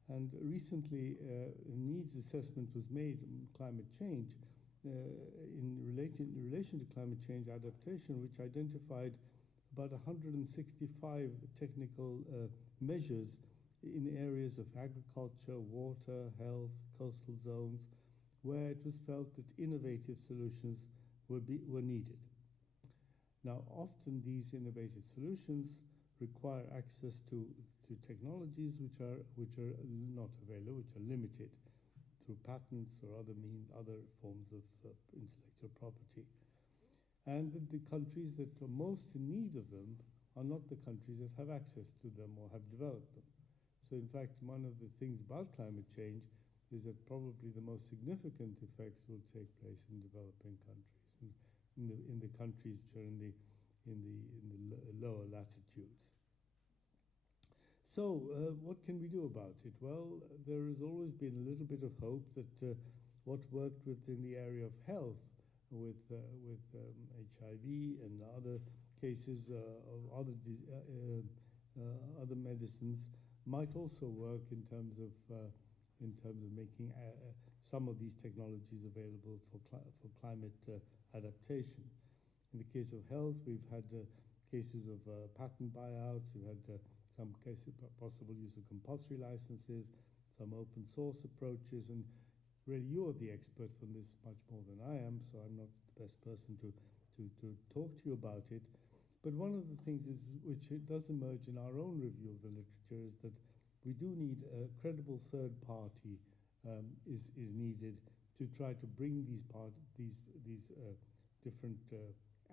And recently, a needs assessment was made on climate change in relation to climate change adaptation, which identified about 165 technical measures in areas of agriculture, water, health, coastal zones, where it was felt that innovative solutions were needed. Now, often these innovative solutions require access to technologies which are not available, which are limited through patents or other means, other forms of intellectual property. And the countries that are most in need of them are not the countries that have access to them or have developed them. So in fact, one of the things about climate change is that probably the most significant effects will take place in developing countries, in the countries which are in the lower latitudes. So what can we do about it? Well, there has always been a little bit of hope that what worked within the area of health with HIV and other cases of other medicines might also work in terms of making some of these technologies available for climate adaptation. In the case of health, we've had cases of patent buyouts. We've had some cases of possible use of compulsory licenses, some open source approaches, and really you're the experts on this much more than I am, so I'm not the best person to talk to you about it. But one of the things which does emerge in our own review of the literature is that we do need a credible third party is needed to try to bring these different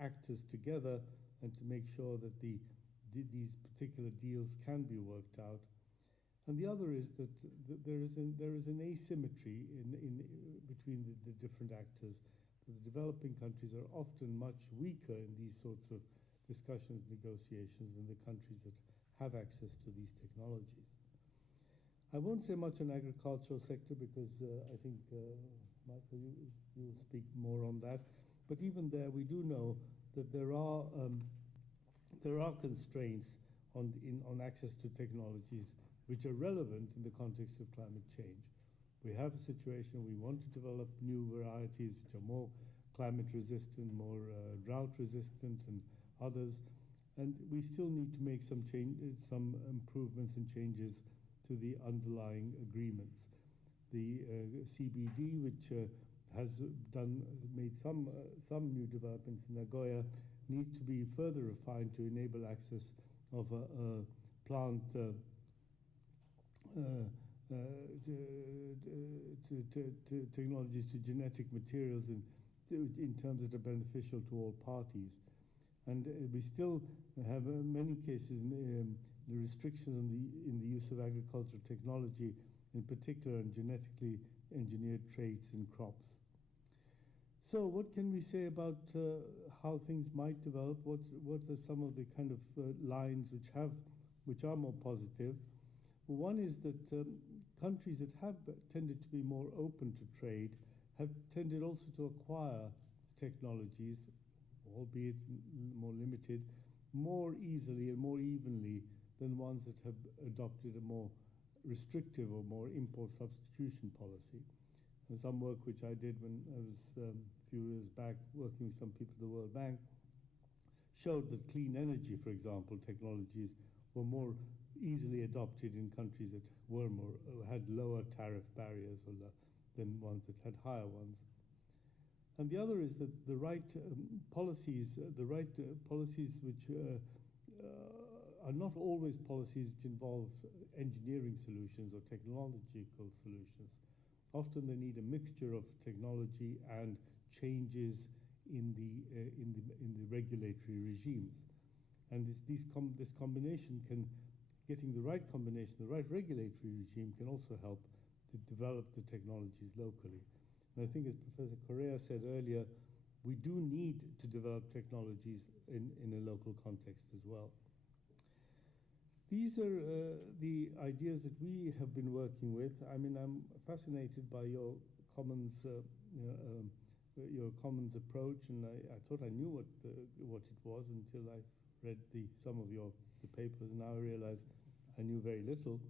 actors together and to make sure that these particular deals can be worked out. And the other is that there is an asymmetry between the different actors. The developing countries are often much weaker in these sorts of discussions, negotiations than the countries that have access to these technologies. I won't say much on agricultural sector because I think, Michael, you will speak more on that. But even there, we do know that there are constraints on access to technologies which are relevant in the context of climate change. We have a situation we want to develop new varieties which are more climate resistant, more drought resistant, and others, and we still need to make some improvements and changes to the underlying agreements. The CBD, which has made some new developments in Nagoya, need to be further refined to enable access of plant technologies to genetic materials in terms that are beneficial to all parties. And we still have many cases the restrictions in the use of agricultural technology, in particular in genetically engineered traits in crops. So what can we say about how things might develop? What are some of the kind of lines which are more positive? Well, one is that countries that have tended to be more open to trade have tended also to acquire technologies, albeit more limited, more easily and more evenly than ones that have adopted a more restrictive or more import substitution policy. And some work which I did when I was a few years back working with some people at the World Bank showed that clean energy, for example, technologies were more easily adopted in countries that had lower tariff barriers than ones that had higher ones. And the other is that the right policies which are not always policies which involve engineering solutions or technological solutions. Often they need a mixture of technology and changes in the regulatory regimes. And this combination getting the right combination, the right regulatory regime can also help to develop the technologies locally. And I think as Professor Correa said earlier, we do need to develop technologies in a local context as well. These are the ideas that we have been working with. I mean, I'm fascinated by your commons approach, and I thought I knew what it was until I read some of the papers, and now I realize I knew very little.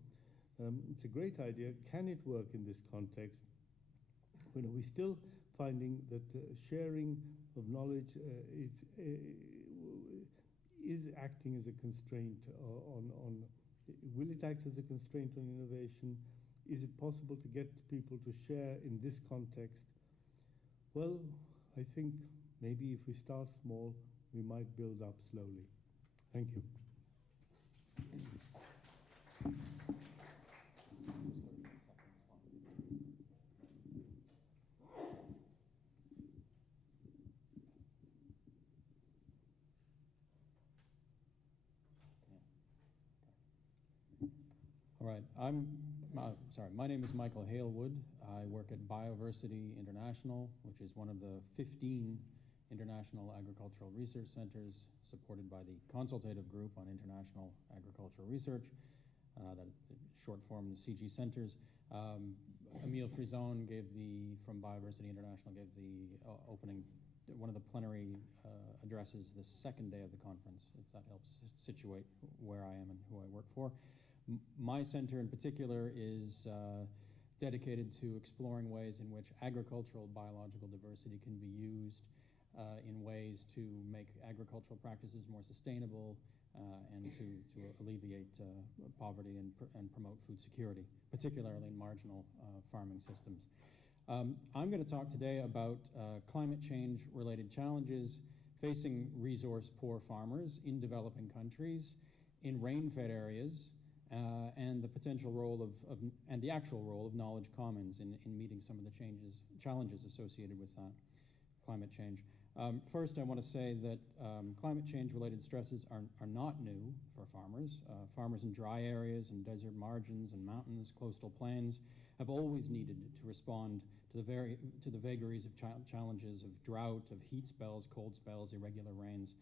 It's a great idea. Can it work in this context? You know, we're still finding that sharing of knowledge is acting as a constraint on. Will it act as a constraint on innovation? Is it possible to get people to share in this context? Well, I think maybe if we start small, we might build up slowly. Thank you. All right, my name is Michael Halewood. I work at Bioversity International, which is one of the 15 international agricultural research centers supported by the Consultative Group on International Agricultural Research, that short form the CG centers. Emile Frison from Bioversity International gave the opening, one of the plenary addresses the second day of the conference, if that helps situate where I am and who I work for. My center in particular is dedicated to exploring ways in which agricultural biological diversity can be used in ways to make agricultural practices more sustainable and to alleviate poverty and promote food security, particularly in marginal farming systems. I'm going to talk today about climate change related challenges facing resource-poor farmers in developing countries, in rain-fed areas, and the potential role and the actual role of knowledge commons in meeting some of the challenges associated with climate change. First, I want to say that climate change-related stresses are not new for farmers. Farmers in dry areas and desert margins and mountains, coastal plains have always needed to respond to the vagaries of challenges of drought, of heat spells, cold spells, irregular rains,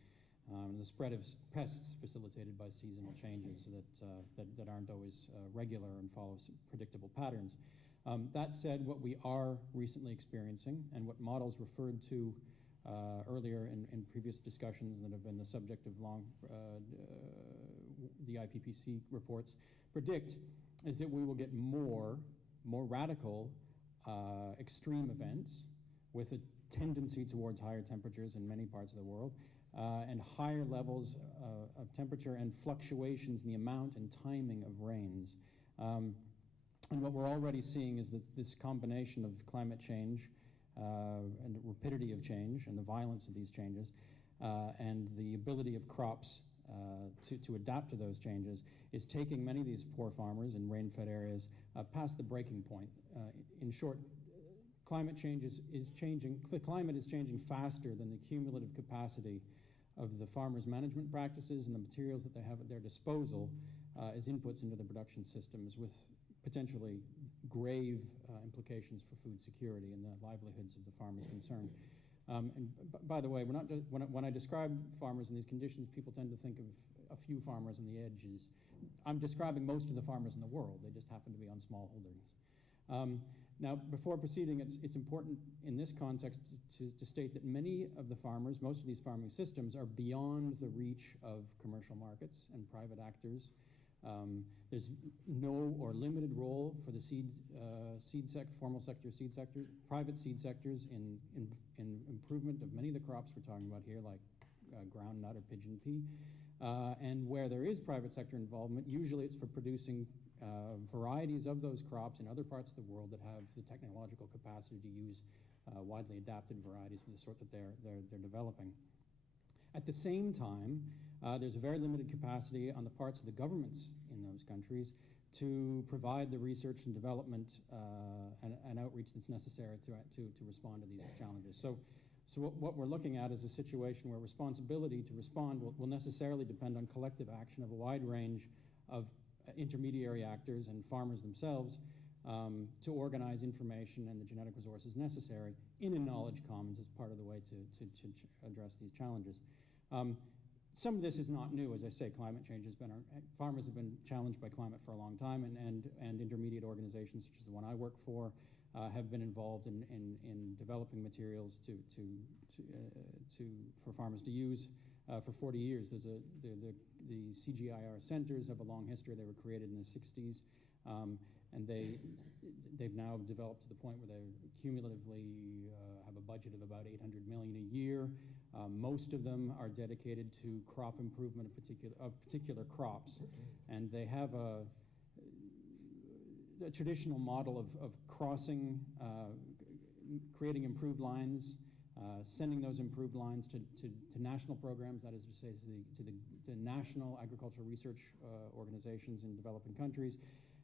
and the spread of pests facilitated by seasonal changes that aren't always regular and follow predictable patterns. That said, what we are recently experiencing and what models referred to earlier in previous discussions that have been the subject of the IPCC reports predict is that we will get more radical extreme events with a tendency towards higher temperatures in many parts of the world and higher levels of temperature and fluctuations in the amount and timing of rains. And what we're already seeing is that this combination of climate change and the rapidity of change and the violence of these changes and the ability of crops to adapt to those changes is taking many of these poor farmers in rain-fed areas past the breaking point. In short, climate change is changing. The climate is changing faster than the cumulative capacity of the farmers' management practices and the materials that they have at their disposal as inputs into the production systems, with potentially grave implications for food security and the livelihoods of the farmers concerned. And by the way, we're not just, when I describe farmers in these conditions, people tend to think of a few farmers on the edges. I'm describing most of the farmers in the world. They just happen to be on small holdings. Now, before proceeding, it's important in this context to state that many of the farmers, most of these farming systems, are beyond the reach of commercial markets and private actors. There's no or limited role for the formal sector, seed sector, private seed sectors in improvement of many of the crops we're talking about here, like groundnut or pigeon pea. And where there is private sector involvement, usually it's for producing varieties of those crops in other parts of the world that have the technological capacity to use widely adapted varieties for the sort that they're developing. At the same time, there's a very limited capacity on the parts of the governments in those countries to provide the research and development and outreach that's necessary to respond to these challenges. So what we're looking at is a situation where responsibility to respond will necessarily depend on collective action of a wide range of intermediary actors and farmers themselves to organize information and the genetic resources necessary in a knowledge commons as part of the way to address these challenges. Some of this is not new. As I say, climate change has been, farmers have been challenged by climate for a long time, and intermediate organizations such as the one I work for have been involved in developing materials for farmers to use for 40 years. There's the CGIAR centers have a long history. They were created in the 60s, and they've now developed to the point where they cumulatively have a budget of about $800 million a year. Most of them are dedicated to crop improvement of particular crops, and they have a traditional model of crossing, creating improved lines, sending those improved lines to national programs, that is to say to national agricultural research organizations in developing countries.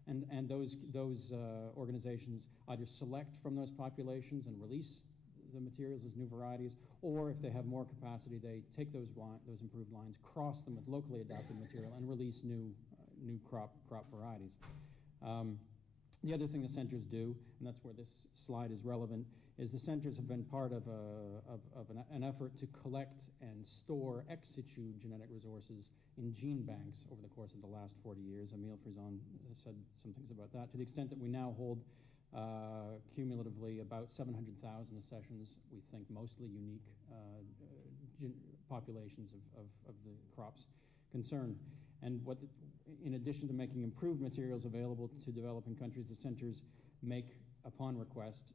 And those organizations either select from those populations and release the materials as new varieties, or if they have more capacity, they take those improved lines, cross them with locally adapted material, and release new crop varieties. The other thing the centers do, and that's where this slide is relevant, is the centers have been part of an effort to collect and store ex situ genetic resources in gene banks over the course of the last 40 years. Emil Frison said some things about that, to the extent that we now hold cumulatively about 700,000 accessions, we think mostly unique populations of the crops concerned. And in addition to making improved materials available to developing countries, the centers make, upon request,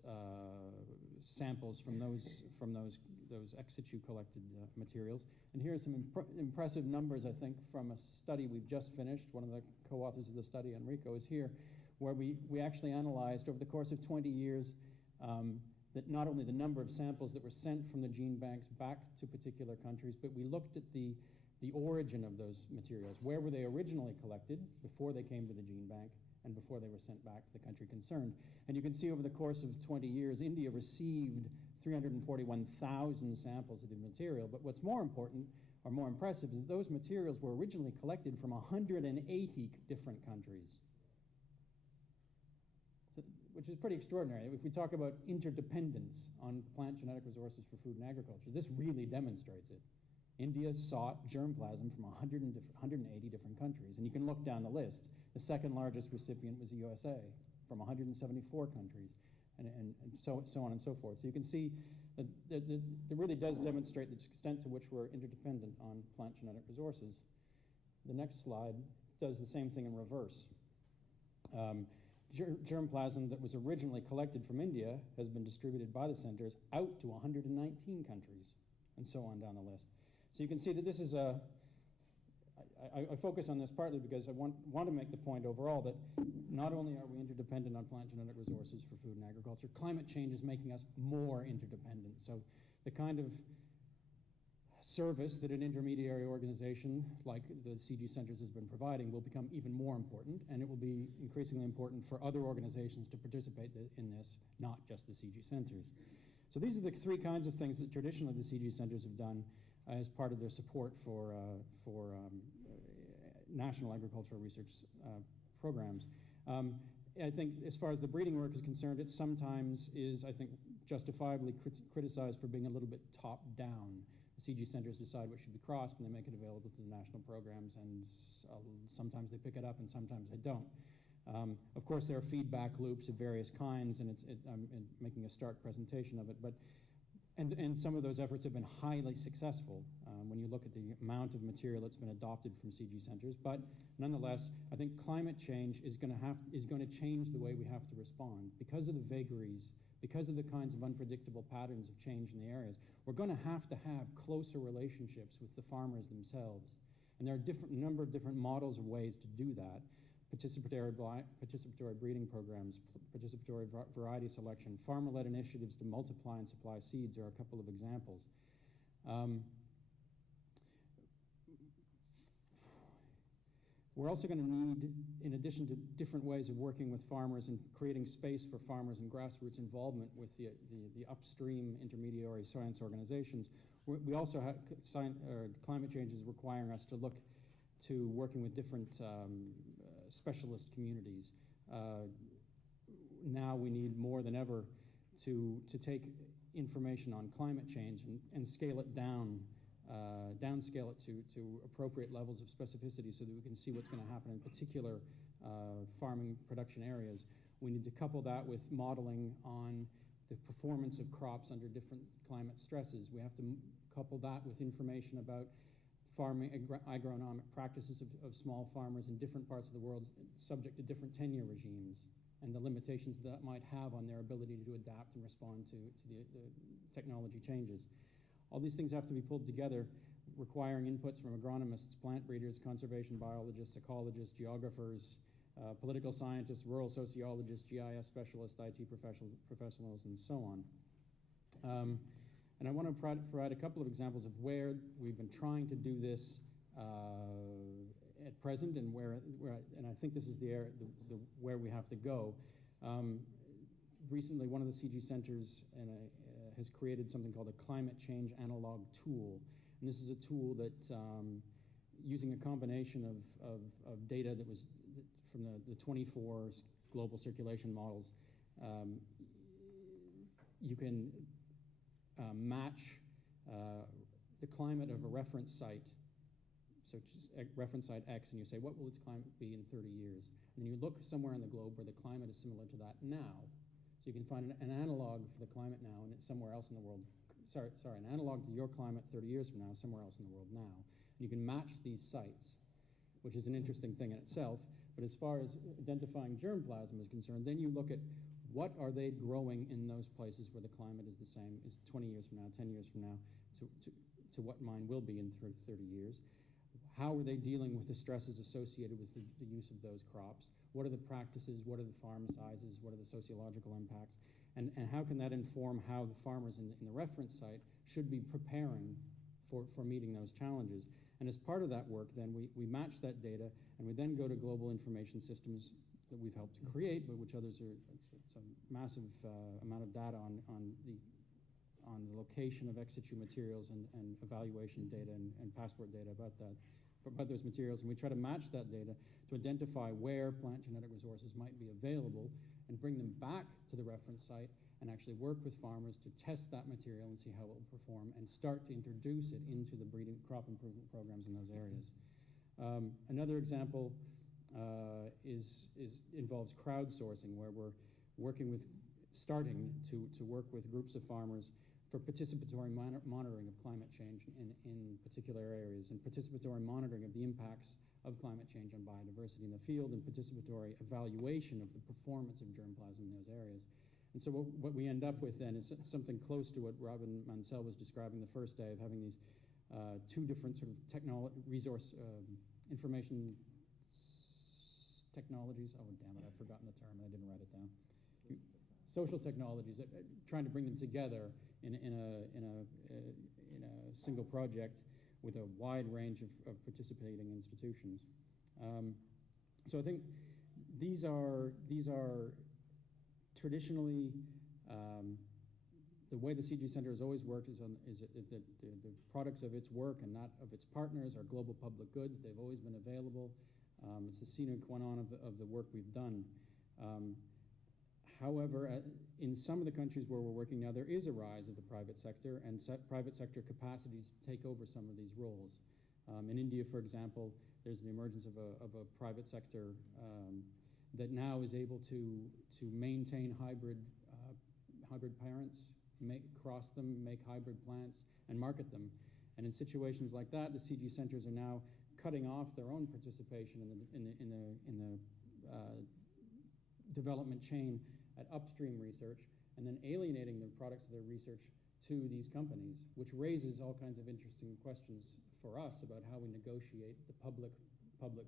samples from those ex situ collected materials. And here are some impressive numbers, I think, from a study we've just finished. One of the co-authors of the study, Enrico, is here, where we actually analyzed over the course of 20 years that not only the number of samples that were sent from the gene banks back to particular countries, but we looked at the origin of those materials. Where were they originally collected before they came to the gene bank and before they were sent back to the country concerned? And you can see over the course of 20 years, India received 341,000 samples of the material. But what's more important or more impressive is those materials were originally collected from 180 different countries, which is pretty extraordinary. If we talk about interdependence on plant genetic resources for food and agriculture, this really demonstrates it. India sought germplasm from 180 different countries, and you can look down the list. The second largest recipient was the USA, from 174 countries, and so on and so forth. So you can see that it really does demonstrate the extent to which we're interdependent on plant genetic resources. The next slide does the same thing in reverse. Germplasm that was originally collected from India has been distributed by the centers out to 119 countries, and so on down the list. So you can see that this is a, I focus on this partly because I want to make the point overall that not only are we interdependent on plant genetic resources for food and agriculture, climate change is making us more interdependent. So the kind of service that an intermediary organization like the CG Centers has been providing will become even more important, and it will be increasingly important for other organizations to participate in this, not just the CG Centers. So these are the three kinds of things that traditionally the CG Centers have done as part of their support for national agricultural research programs. I think as far as the breeding work is concerned, it sometimes is, I think, justifiably criticized for being a little bit top-down. The CG Centers decide what should be crossed, and they make it available to the national programs, and sometimes they pick it up and sometimes they don't. Of course, there are feedback loops of various kinds, and I'm making a stark presentation of it, but and some of those efforts have been highly successful when you look at the amount of material that's been adopted from CG Centers. But nonetheless, I think climate change is going to change the way we have to respond because of the vagaries, because of the kinds of unpredictable patterns of change in the areas. We're going to have closer relationships with the farmers themselves, and there are a number of different models of ways to do that. Participatory breeding programs, participatory variety selection, farmer-led initiatives to multiply and supply seeds are a couple of examples. We're also going to need, in addition to different ways of working with farmers and creating space for farmers and grassroots involvement with the upstream intermediary science organizations, we also have climate change is requiring us to look to working with different specialist communities. Now we need more than ever to take information on climate change and scale it down, downscale it to appropriate levels of specificity so that we can see what's going to happen in particular farming production areas. We need to couple that with modeling on the performance of crops under different climate stresses. We have to couple that with information about farming agronomic practices of small farmers in different parts of the world subject to different tenure regimes and the limitations that might have on their ability to adapt and respond to the technology changes. All these things have to be pulled together, requiring inputs from agronomists, plant breeders, conservation biologists, ecologists, geographers, political scientists, rural sociologists, GIS specialists, IT professionals, and so on. And I want to provide a couple of examples of where we've been trying to do this at present, and and I think this is where we have to go. Recently, one of the CG Centers has created something called a climate change analog tool, and this is a tool that, using a combination of data that was from the 24 global circulation models, you can match the climate of a reference site, so just reference site X, and you say, what will its climate be in 30 years? And you look somewhere on the globe where the climate is similar to that now. So you can find an analog for the climate now and it's somewhere else in the world. Sorry, an analog to your climate 30 years from now, somewhere else in the world now. And you can match these sites, which is an interesting thing in itself. But as far as identifying germplasm is concerned, then you look at what are they growing in those places where the climate is the same as 20 years from now, 10 years from now, to what mine will be in 30 years. How are they dealing with the stresses associated with the use of those crops? What are the practices? What are the farm sizes? What are the sociological impacts? And how can that inform how the farmers in the reference site should be preparing for meeting those challenges? And as part of that work, then we match that data, and we then go to global information systems that we've helped to create, but which others are, it's a massive amount of data on the on the location of ex situ materials and evaluation data and passport data about those materials, and we try to match that data to identify where plant genetic resources might be available and bring them back to the reference site and actually work with farmers to test that material and see how it will perform and start to introduce it into the breeding crop improvement programs in those areas. Another example involves crowdsourcing, where we're starting to work with groups of farmers for participatory monitoring of climate change in particular areas, and participatory monitoring of the impacts of climate change on biodiversity in the field, and participatory evaluation of the performance of germplasm in those areas. And so what we end up with then is something close to what Robin Mansell was describing the first day, of having these two different sort of information technologies. Oh, damn it, I've forgotten the term, and I didn't write it down. Social technologies, trying to bring them together in a single project with a wide range of participating institutions. So I think these are traditionally the way the CG Center has always worked is that the products of its work and not of its partners are global public goods. They've always been available. It's the sine qua non of the work we've done. However, in some of the countries where we're working now, there is a rise of the private sector and private sector capacities to take over some of these roles. In India, for example, there's the emergence of a private sector that now is able to maintain hybrid parents, cross them, make hybrid plants, and market them. And in situations like that, the CG centers are now cutting off their own participation in the development chain at upstream research, and then alienating the products of their research to these companies, which raises all kinds of interesting questions for us about how we negotiate the public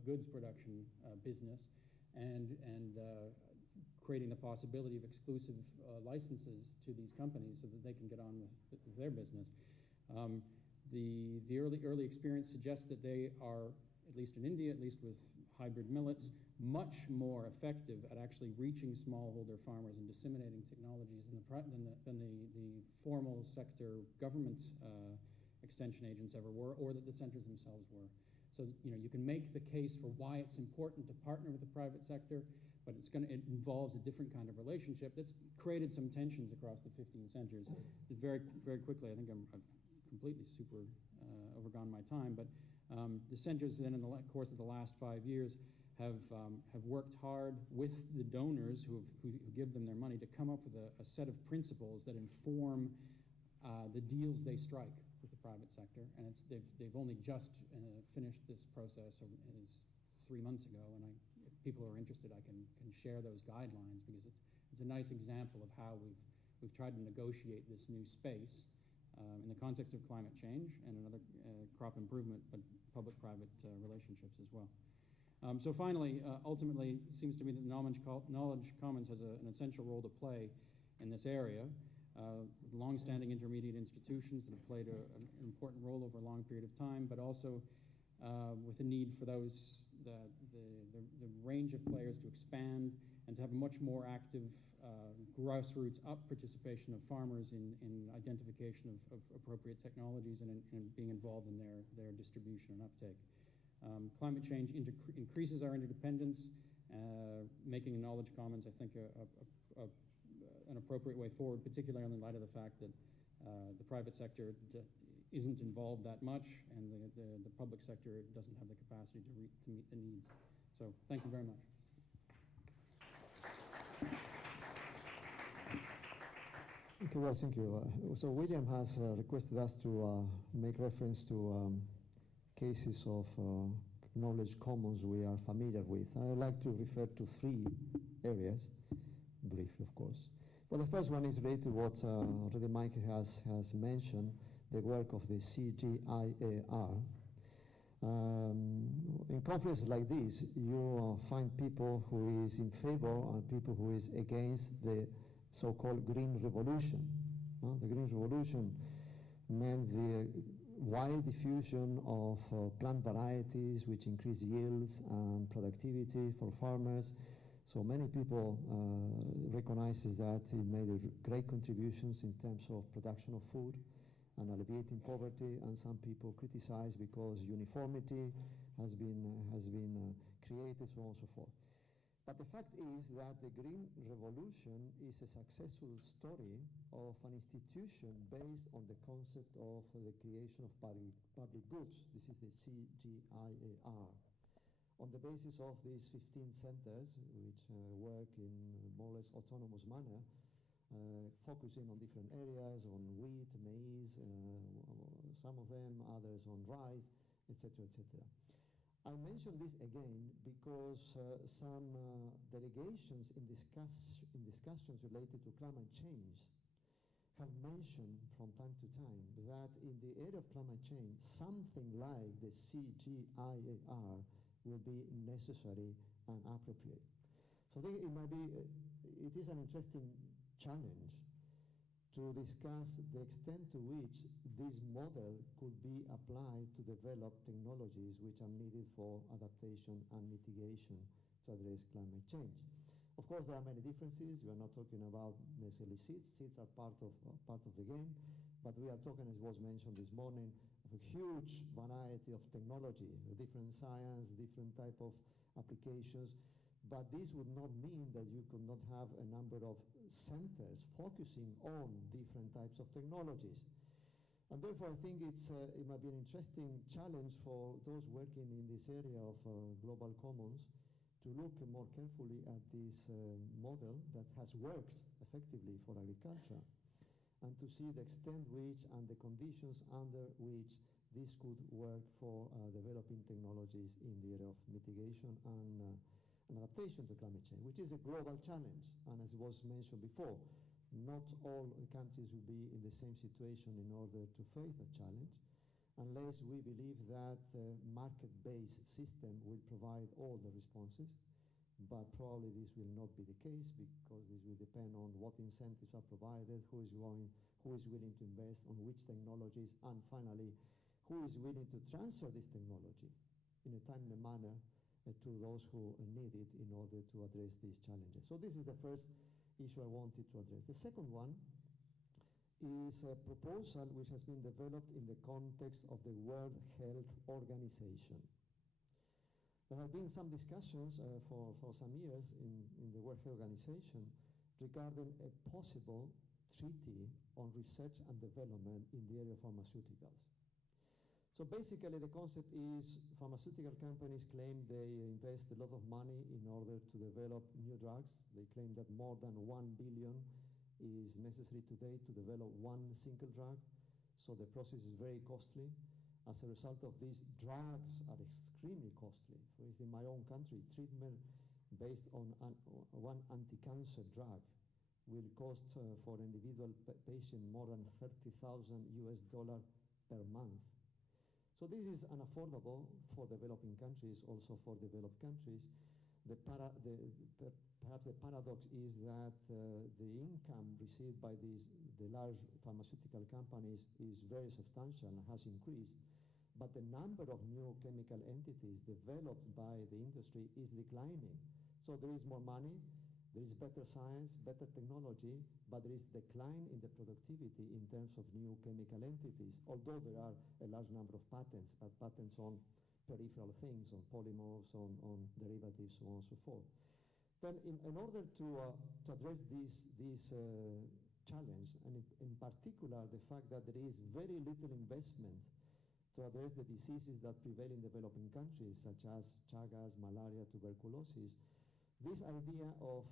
goods production business and creating the possibility of exclusive licenses to these companies so that they can get on with their business. The early experience suggests that they are, at least in India, at least with hybrid millets, much more effective at actually reaching smallholder farmers and disseminating technologies than the formal sector government extension agents ever were, or that the centers themselves were. So you can make the case for why it's important to partner with the private sector, but it involves a different kind of relationship that's created some tensions across the 15 centers. Very, very quickly, I think I've completely overgone my time, but the centers then in the course of the last 5 years have worked hard with the donors who give them their money to come up with a set of principles that inform the deals they strike with the private sector. And they've only just finished this process. It was 3 months ago, and if people are interested, I can share those guidelines, because it's a nice example of how we've tried to negotiate this new space in the context of climate change and another crop improvement, but public-private relationships as well. So finally, ultimately, it seems to me that Knowledge Commons has an essential role to play in this area, with long-standing intermediate institutions that have played an important role over a long period of time, but also with the need for the range of players to expand and to have a much more active grassroots up participation of farmers in identification of appropriate technologies and being involved in their distribution and uptake. Climate change increases our interdependence, making a knowledge commons, I think, an appropriate way forward, particularly in light of the fact that the private sector isn't involved that much, and the public sector doesn't have the capacity to meet the needs. So thank you very much. Okay, well, thank you. So William has requested us to make reference to cases of knowledge commons we are familiar with. I'd like to refer to 3 areas, briefly, of course. Well, the first one is related to what already Michael has mentioned, the work of the CGIAR. In conferences like this, you find people who is in favor and people who is against the so-called Green Revolution. The Green Revolution meant the wide diffusion of plant varieties which increase yields and productivity for farmers, So many people recognizes that it made great contributions in terms of production of food and alleviating poverty, and some people criticize because uniformity has been created, so on and so forth. But the fact is that the Green Revolution is a successful story of an institution based on the concept of the creation of public goods. This is the CGIAR. On the basis of these 15 centers, which work in more or less autonomous manner, focusing on different areas, on wheat, maize, some of them, others on rice, etc., etc. I mention this again because some delegations in discussions related to climate change have mentioned from time to time that in the area of climate change, something like the CGIAR will be necessary and appropriate. So I think it is an interesting challenge to discuss the extent to which this model could be applied to develop technologies which are needed for adaptation and mitigation to address climate change. Of course, there are many differences. We are not talking about necessarily seeds. Seeds are part of the game, but we are talking, as was mentioned this morning, of a huge variety of technology, different science, different type of applications. But this would not mean that you could not have a number of centers focusing on different types of technologies. And therefore, I think it might be an interesting challenge for those working in this area of global commons to look more carefully at this model that has worked effectively for agriculture, and to see the extent which and the conditions under which this could work for developing technologies in the area of mitigation and adaptation to climate change, which is a global challenge. And as was mentioned before, not all countries will be in the same situation in order to face that challenge, unless we believe that a market-based system will provide all the responses. But probably this will not be the case, because this will depend on what incentives are provided, who is willing to invest on which technologies, and finally, who is willing to transfer this technology in a timely manner to those who need it in order to address these challenges. So this is the first issue I wanted to address. The second one is a proposal which has been developed in the context of the World Health Organization. There have been some discussions for some years in the World Health Organization regarding a possible treaty on research and development in the area of pharmaceuticals. So basically the concept is pharmaceutical companies claim they invest a lot of money in order to develop new drugs. They claim that more than 1 billion is necessary today to develop one single drug. So the process is very costly. As a result of this, drugs are extremely costly. For instance, in my own country, treatment based on one anti-cancer drug will cost for an individual patient more than $30,000 per month. So this is unaffordable for developing countries, also for developed countries. Perhaps the paradox is that the income received by the large pharmaceutical companies is very substantial and has increased, but the number of new chemical entities developed by the industry is declining. So there is more money, there is better science, better technology, but there is decline in the productivity in terms of new chemical entities, although there are a large number of patents, but patents on peripheral things, on polymorphs, on derivatives, so on and so forth. Then in order to address this challenge, and in particular the fact that there is very little investment to address the diseases that prevail in developing countries, such as Chagas, malaria, tuberculosis, this idea of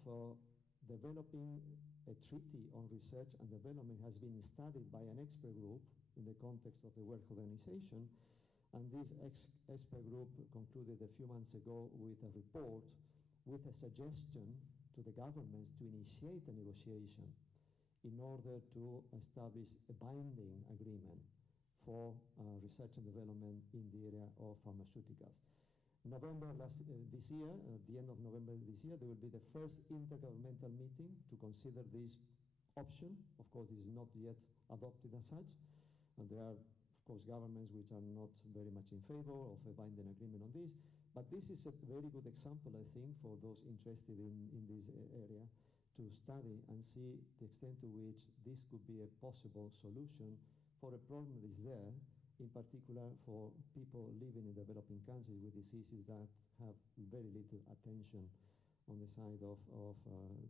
developing a treaty on research and development has been studied by an expert group in the context of the World Health Organization, and this expert group concluded a few months ago with a report with a suggestion to the governments to initiate a negotiation in order to establish a binding agreement for research and development in the area of pharmaceuticals. November this year, at the end of November this year, there will be the first intergovernmental meeting to consider this option. Of course, it is not yet adopted as such, and there are, of course, governments which are not very much in favor of a binding agreement on this. But this is a very good example, I think, for those interested in this area to study and see the extent to which this could be a possible solution for a problem that is there, in particular for people living in developing countries with diseases that have very little attention on the side of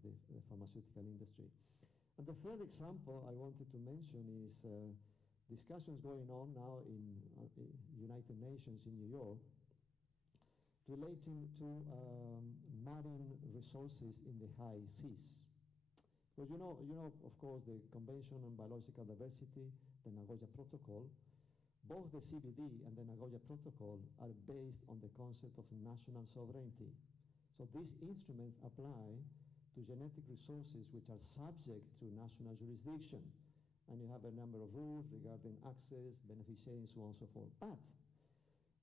the pharmaceutical industry. And the third example I wanted to mention is discussions going on now in the United Nations in New York relating to marine resources in the high seas. Well, you know, of course, the Convention on Biological Diversity, the Nagoya Protocol. Both the CBD and the Nagoya Protocol are based on the concept of national sovereignty. So these instruments apply to genetic resources which are subject to national jurisdiction. And you have a number of rules regarding access, beneficiary, and so on and so forth. But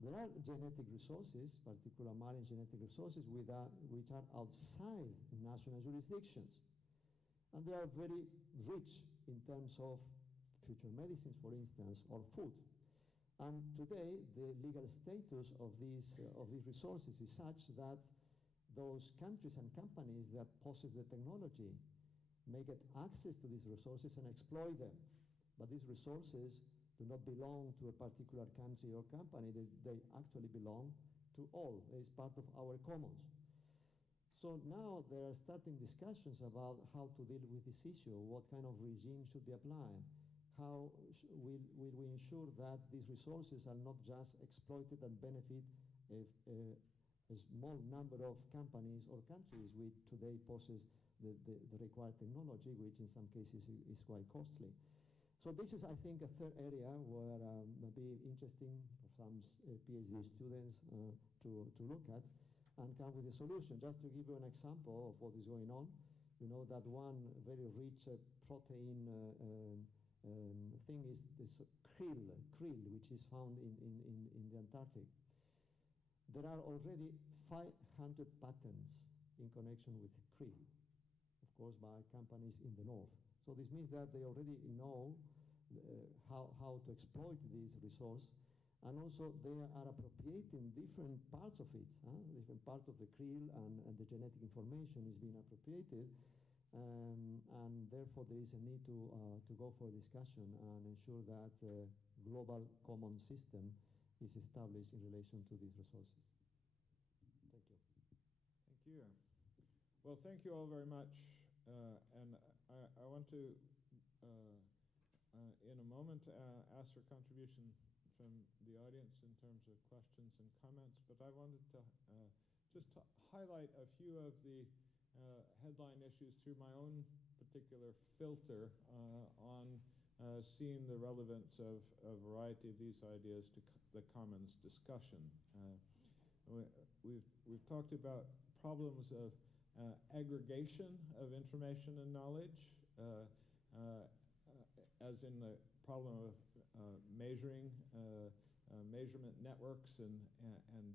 there are genetic resources, particular marine genetic resources, which are outside national jurisdictions. And they are very rich in terms of future medicines, for instance, or food. And today, the legal status of these resources is such that those countries and companies that possess the technology may get access to these resources and exploit them. But these resources do not belong to a particular country or company. They actually belong to all. It's part of our commons. So now there are starting discussions about how to deal with this issue. What kind of regime should be applied? How will we ensure that these resources are not just exploited and benefit a small number of companies or countries which today possess the required technology, which in some cases is quite costly. So this is, I think, a third area where may be interesting for some PhD students to look at and come with a solution. Just to give you an example of what is going on, you know that one very rich protein thing is this krill, which is found in the Antarctic. There are already 500 patents in connection with krill, of course, by companies in the north. So this means that they already know how to exploit this resource, and also they are appropriating different parts of it. Different part of the krill and the genetic information is being appropriated, and therefore there is a need to go for a discussion and ensure that a global common system is established in relation to these resources. Thank you. Thank you. Well, thank you all very much. And I want to, in a moment, ask for contribution from the audience in terms of questions and comments, but I wanted to just to highlight a few of the headline issues through my own particular filter on seeing the relevance of a variety of these ideas to the commons discussion. We've talked about problems of aggregation of information and knowledge, as in the problem of measuring, measurement networks and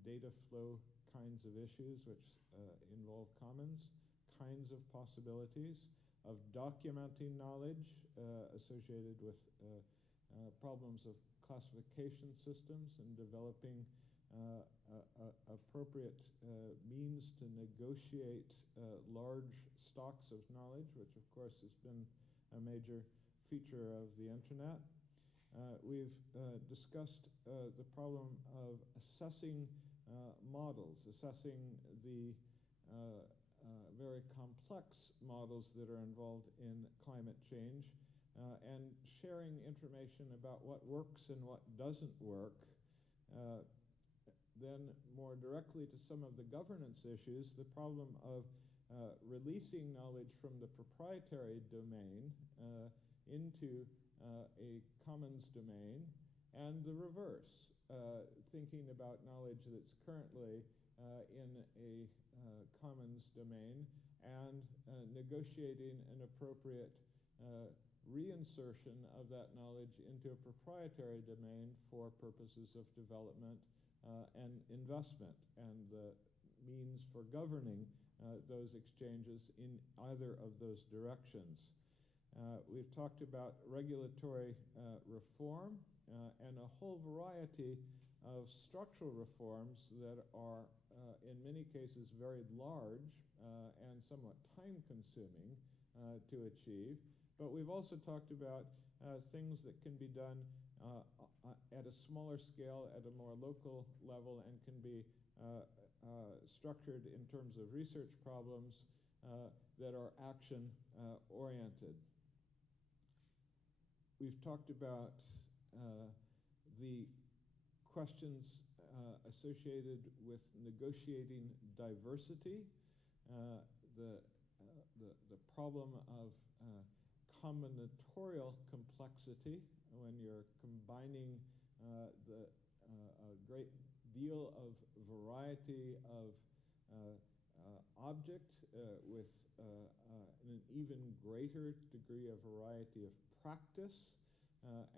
data flow kinds of issues which involve commons, kinds of possibilities of documenting knowledge associated with problems of classification systems and developing appropriate means to negotiate large stocks of knowledge, which of course has been a major feature of the internet. We've discussed the problem of assessing models, assessing the very complex models that are involved in climate change, and sharing information about what works and what doesn't work. Then more directly to some of the governance issues, the problem of releasing knowledge from the proprietary domain into a commons domain, and the reverse, thinking about knowledge that's currently in a commons domain and negotiating an appropriate reinsertion of that knowledge into a proprietary domain for purposes of development and investment, and the means for governing those exchanges in either of those directions. We've talked about regulatory reform and a whole variety of structural reforms that are, in many cases, very large and somewhat time-consuming to achieve. But we've also talked about things that can be done at a smaller scale, at a more local level, and can be structured in terms of research problems that are action-oriented. We've talked about the questions associated with negotiating diversity, the problem of combinatorial complexity when you're combining a great deal of variety of object with an even greater degree of variety of practice,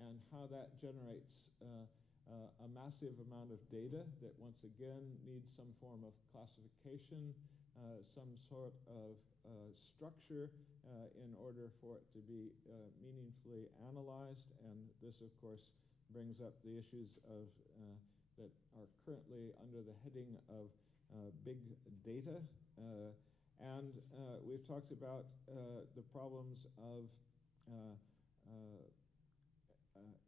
and how that generates a massive amount of data that once again needs some form of classification, some sort of structure in order for it to be meaningfully analyzed. And this, of course, brings up the issues of that are currently under the heading of big data. And we've talked about the problems of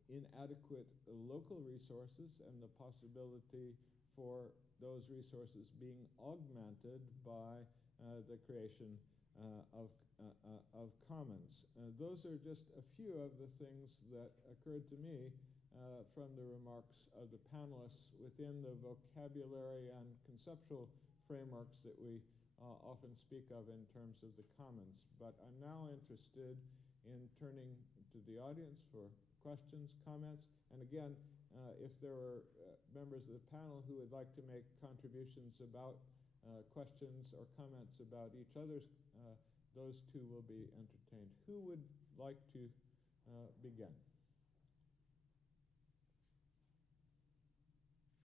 inadequate local resources and the possibility for those resources being augmented by the creation of commons. Those are just a few of the things that occurred to me from the remarks of the panelists within the vocabulary and conceptual frameworks that we often speak of in terms of the commons. But I'm now interested in turning to the audience for questions, comments, and again, if there are members of the panel who would like to make contributions about questions or comments about each other's, those two will be entertained. Who would like to begin?